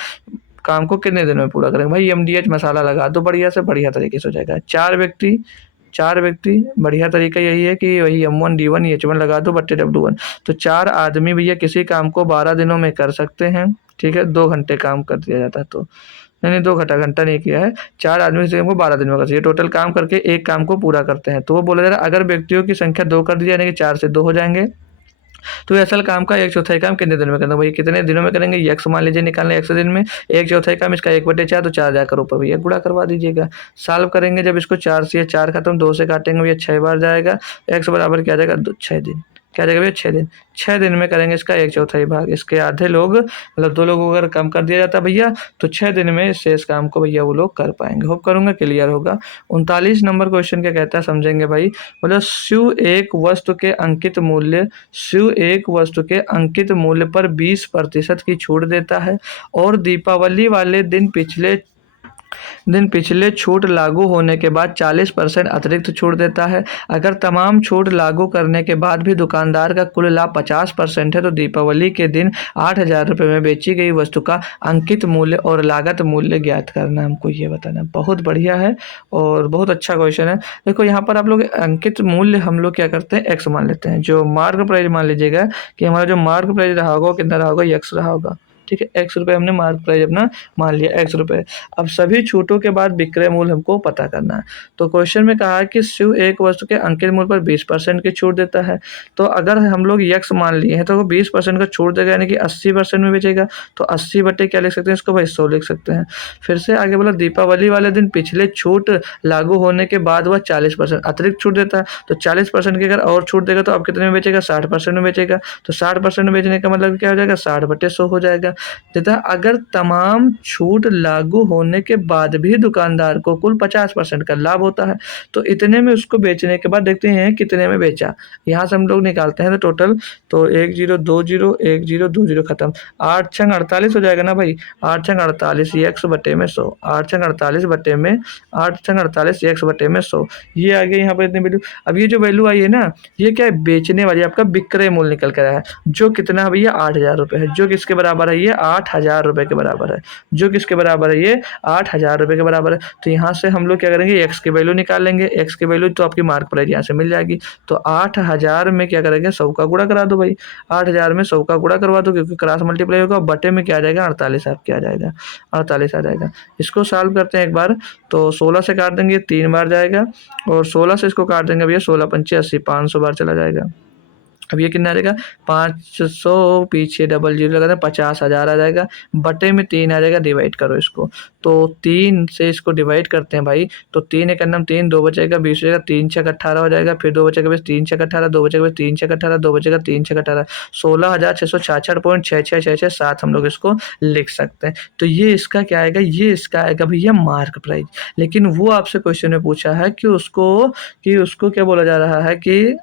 काम को कितने दिनों में पूरा करेंगे। भाई MDH मसाला लगा दो, बढ़िया से बढ़िया तरीके से हो जाएगा। 4 व्यक्ति बढ़िया तरीका यही है कि वही M1 D1 H1 लगा दो बट्टे W1। तो 4 आदमी भैया किसी काम को 12 दिनों में कर सकते हैं, ठीक है, 2 घंटे काम कर दिया जाता है तो नहीं, 2 घंटा नहीं किया है, 4 आदमी से हमको 12 दिन में करना चाहिए। टोटल काम करके एक काम को पूरा करते हैं। तो वो बोला जा रहा है अगर व्यक्तियों की संख्या 2 कर दी यानी कि 4 से 2 हो जाएँगे, तो ये असल काम का 1/4 काम कितने दिन में करना है? भई कितने दिनों में करेंगे? ये x मान लीजिए निकालना है 100 दिन में, 1/4 काम इसका 1/4 तो 4000 का ऊपर भैया गुणा करवा दीजिएगा। सॉल्व करेंगे जब इसको 4 से, 4 खत्म 2 से काटेंगे भैया 6 बार जाएगा, x बराबर क्या आ जाएगा 6 दिन। क्या आ जाएगा भैया 6 दिन। 6 दिन में करेंगे इसका 1/4 भाग। इसके आधे लोग मतलब 2 लोगों को अगर कम कर दिया जाता भैया तो 6 दिन में शेष काम को भैया वो लोग कर पाएँगे। होप करूँगा क्लियर होगा। 39 नंबर क्वेश्चन क्या कहता है समझेंगे भाई। मतलब शिव एक वस्तु के अंकित मूल्य पर 20% की छूट देता है और दीपावली वाले दिन पिछले छूट लागू होने के बाद 40% अतिरिक्त छूट देता है। अगर तमाम छूट लागू करने के बाद भी दुकानदार का कुल लाभ 50% है तो दीपावली के दिन 8,000 रुपये में बेची गई वस्तु का अंकित मूल्य और लागत मूल्य ज्ञात करना, हमको ये बताना। बहुत बढ़िया है और बहुत अच्छा क्वेश्चन है। देखो यहाँ पर आप लोग अंकित मूल्य हम लोग क्या करते हैं एक्स मान लेते हैं। जो मार्क प्राइस मान लीजिएगा कि हमारा जो मार्क प्राइस रहा होगा कितना रहा होगा, एक्स रहा होगा। ठीक है, एक्स रुपये हमने मार्क प्राइस अपना मान लिया एक्स रुपये। अब सभी छूटों के बाद विक्रय मूल्य हमको पता करना है। तो क्वेश्चन में कहा है कि शिव एक वस्तु के अंकित मूल्य पर 20% की छूट देता है। तो अगर हम लोग यक्स मान लिए हैं तो वो 20% का छूट देगा यानी कि 80% में बेचेगा। तो 80 बटे क्या लिख सकते हैं इसको भाई 100 लिख सकते हैं। फिर से आगे बोला दीपावली वाले दिन पिछले छूट लागू होने के बाद वह 40% अतिरिक्त छूट देता है। तो 40% की अगर और छूट देगा तो अब कितने में बेचेगा 60% में बेचेगा। तो 60% में बेचने का मतलब क्या हो जाएगा 60/100 हो जाएगा। तथा अगर तमाम छूट लागू होने के बाद भी दुकानदार को कुल 50% का लाभ होता है तो इतने में उसको बेचने के बाद देखते हैं कितने में बेचा। यहाँ से हम लोग निकालते हैं तो टोटल तो 1020 खत्म, 8 छंग 48 हो जाएगा ना भाई। 8 छंग 48 एक्स बटे में 100, 8 छंग 48 बटे में 8 छंग 48 एक्स बटे में 100, ये आ गया यहाँ पर इतनी वैल्यू। अब ये जो वैल्यू आई है ना ये क्या है बेचने वाली आपका विक्रय मूल्य निकल कर आया है जो कितना है भैया 8,000 रुपये है। जो किसके बराबर है ये 8,000 रुपये के बराबर है। जो किसके बराबर है ये 8,000 रुपये के बराबर है। तो यहाँ से हम लोग क्या करेंगे एक्स की वैल्यू निकाल लेंगे। एक्स की वैल्यू तो आपकी मार्क प्राइस यहाँ से मिल जाएगी। तो 8,000 में क्या करेंगे 100 का गुणा करा दो भाई। 8,000 में 100 का गुणा करवा दो क्योंकि क्रॉस मल्टीप्लाई होगा। बटे में क्या आ जाएगा 48 आपके आ जाएगा, 48 आ जाएगा। इसको सॉल्व करते हैं एक बार। तो 16 से काट देंगे 3 बार जाएगा और 16 से इसको काट देंगे भैया 16 पंचे 80, 500 बार चला जाएगा। अब ये कितना आ जाएगा 500 पीछे डबल जीरो लगा दें 50,000 आ जाएगा। बटे में 3 आ जाएगा, डिवाइड करो इसको। तो 3 से इसको डिवाइड करते हैं भाई। तो 3 एक अन्नम 3, 2 बचेगा 20 हो जाएगा, 3 छक 18 हो जाएगा। फिर 2 बचेगा 20, 3 छक 18, 2 बचेगा 20, 3 छक 18, 2 बचेगा 3 छक 18, 16,666.6667 हम लोग इसको लिख सकते हैं। तो ये इसका क्या आएगा, ये इसका आएगा भैया मार्क प्राइस। लेकिन वो आपसे क्वेश्चन में पूछा है कि उसको क्या बोला जा रहा है कि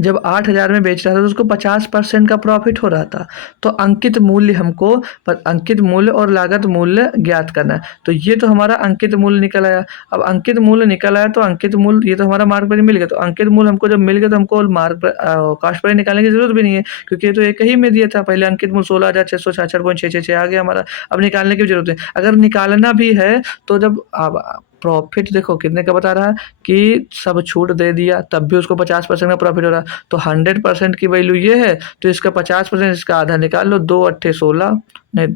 जब 8,000 में बेच रहा था तो उसको 50% का प्रॉफिट हो रहा था। तो अंकित मूल्य हमको अंकित मूल्य और लागत मूल्य ज्ञात करना है। तो ये तो हमारा अंकित मूल्य निकल आया। अब अंकित मूल्य निकल आया तो अंकित मूल्य ये तो हमारा मार्क प्राइस मिल गया। तो अंकित मूल्य हमको जब मिल गया तो हमको कॉस्ट प्राइस निकालने की जरूरत भी नहीं है क्योंकि ये तो एक ही में दिया था पहले। अंकित मूल्य 16,666.666 आ गया हमारा। अब निकालने की जरूरत है। अगर निकालना भी है तो जब आप प्रॉफिट देखो कितने का बता रहा है कि सब छूट दे दिया तब भी उसको 50% का प्रॉफिट हो रहा है। तो 100% की वैल्यू ये है तो इसका 50% इसका आधा निकाल लो। 2 अट्ठे 16 नहीं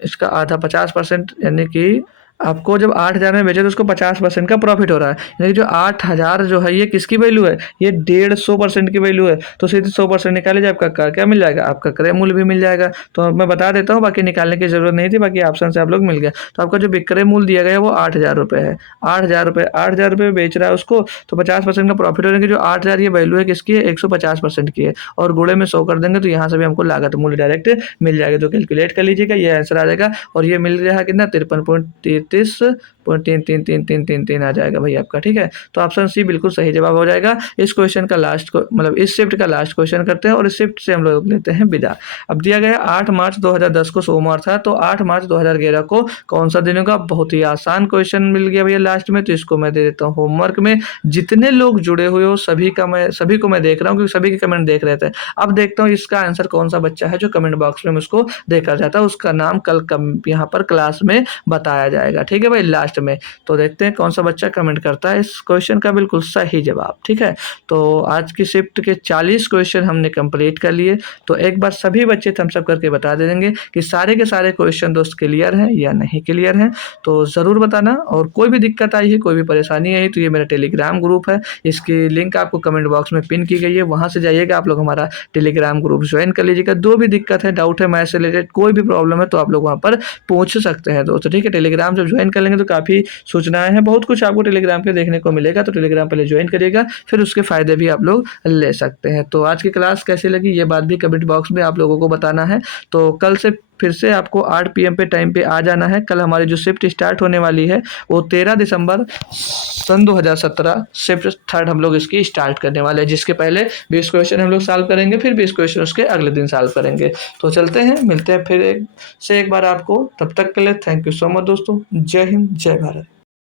इसका आधा 50% यानी कि आपको जब 8,000 में बेचे तो उसको 50% का प्रॉफिट हो रहा है। यानी जो 8,000 जो है ये किसकी वैल्यू है, ये 150% की वैल्यू है। तो सीधे 100% निकाले जाए आपका क्या मिल जाएगा, आपका क्रय मूल्य भी मिल जाएगा। तो मैं बता देता हूँ, बाकी निकालने की जरूरत नहीं थी, बाकी ऑप्शन से आप लोग मिल गया। तो आपका जो विक्रय मूल्य दिया गया है वो 8,000 रुपये है। 8,000 रुपये बेच रहा है उसको तो 50% का प्रॉफिट होने की जो 8,000 ये वैल्यू है किसकी है 150% की है। और गुणे में 100 कर देंगे तो यहाँ से भी हमको लागत मूल्य डायरेक्ट मिल जाएगा। तो कैलकुलेट कर लीजिएगा, ये आंसर आ जाएगा। और ये मिल रहा है कितना 53.33 आ जाएगा भाई आपका। ठीक है, तो ऑप्शन सी बिल्कुल सही जवाब हो जाएगा। इस क्वेश्चन का लास्ट मतलब इस शिफ्ट का लास्ट क्वेश्चन करते हैं और इस शिफ्ट से हम लोग लेते हैं विदा। अब दिया गया 8 मार्च 2010 को सोमवार था तो 8 मार्च 2011 को कौन सा दिन होगा। बहुत ही आसान क्वेश्चन मिल गया भैया लास्ट में। तो इसको मैं दे देता हूँ होमवर्क में। जितने लोग जुड़े हुए हो सभी को मैं देख रहा हूँ क्योंकि सभी के कमेंट देख रहे थे। अब देखता हूँ इसका आंसर कौन सा बच्चा है जो कमेंट बॉक्स में उसको देखा जाता है, उसका नाम कल यहाँ पर क्लास में बताया जाएगा। ठीक है भाई, लास्ट लास्ट में। तो देखते हैं कौन सा बच्चा कमेंट करता है इस क्वेश्चन का बिल्कुल सही जवाब। ठीक है, तो आज की शिफ्ट के 40 क्वेश्चन हमने कंप्लीट कर लिए। तो एक बार सभी बच्चे थम्स अप करके बता दे देंगे कि सारे के सारे क्वेश्चन दोस्त क्लियर हैं या नहीं क्लियर हैं। तो ज़रूर बताना, और कोई भी दिक्कत आई है, कोई भी परेशानी आई तो ये मेरा टेलीग्राम ग्रुप है, इसकी लिंक आपको कमेंट बॉक्स में पिन की गई है, वहाँ से जाइएगा, आप लोग हमारा टेलीग्राम ग्रुप ज्वाइन कर लीजिएगा। जो भी दिक्कत है, डाउट है, मैथ्स से रिलेटेड कोई भी प्रॉब्लम है तो आप लोग वहाँ पर पूछ सकते हैं दोस्तों। ठीक है, टेलीग्राम जब ज्वाइन कर लेंगे तो काफ़ी सूचनाएं हैं, बहुत कुछ आपको टेलीग्राम पे देखने को मिलेगा। तो टेलीग्राम पहले ज्वाइन करिएगा, फिर उसके फ़ायदे भी आप लोग ले सकते हैं। तो आज की क्लास कैसी लगी ये बात भी कमेंट बॉक्स में आप लोगों को बताना है। तो कल से फिर से आपको 8 PM पे टाइम पे आ जाना है। कल हमारी जो शिफ्ट स्टार्ट होने वाली है वो 13 दिसंबर सन 2017 शिफ्ट थर्ड हम लोग इसकी स्टार्ट करने वाले हैं, जिसके पहले 20 क्वेश्चन हम लोग सॉल्व करेंगे, फिर 20 क्वेश्चन उसके अगले दिन सॉल्व करेंगे। तो चलते हैं, मिलते हैं फिर एक बार आपको। तब तक के लिए थैंक यू सो मच दोस्तों। जय हिंद, जय भारत।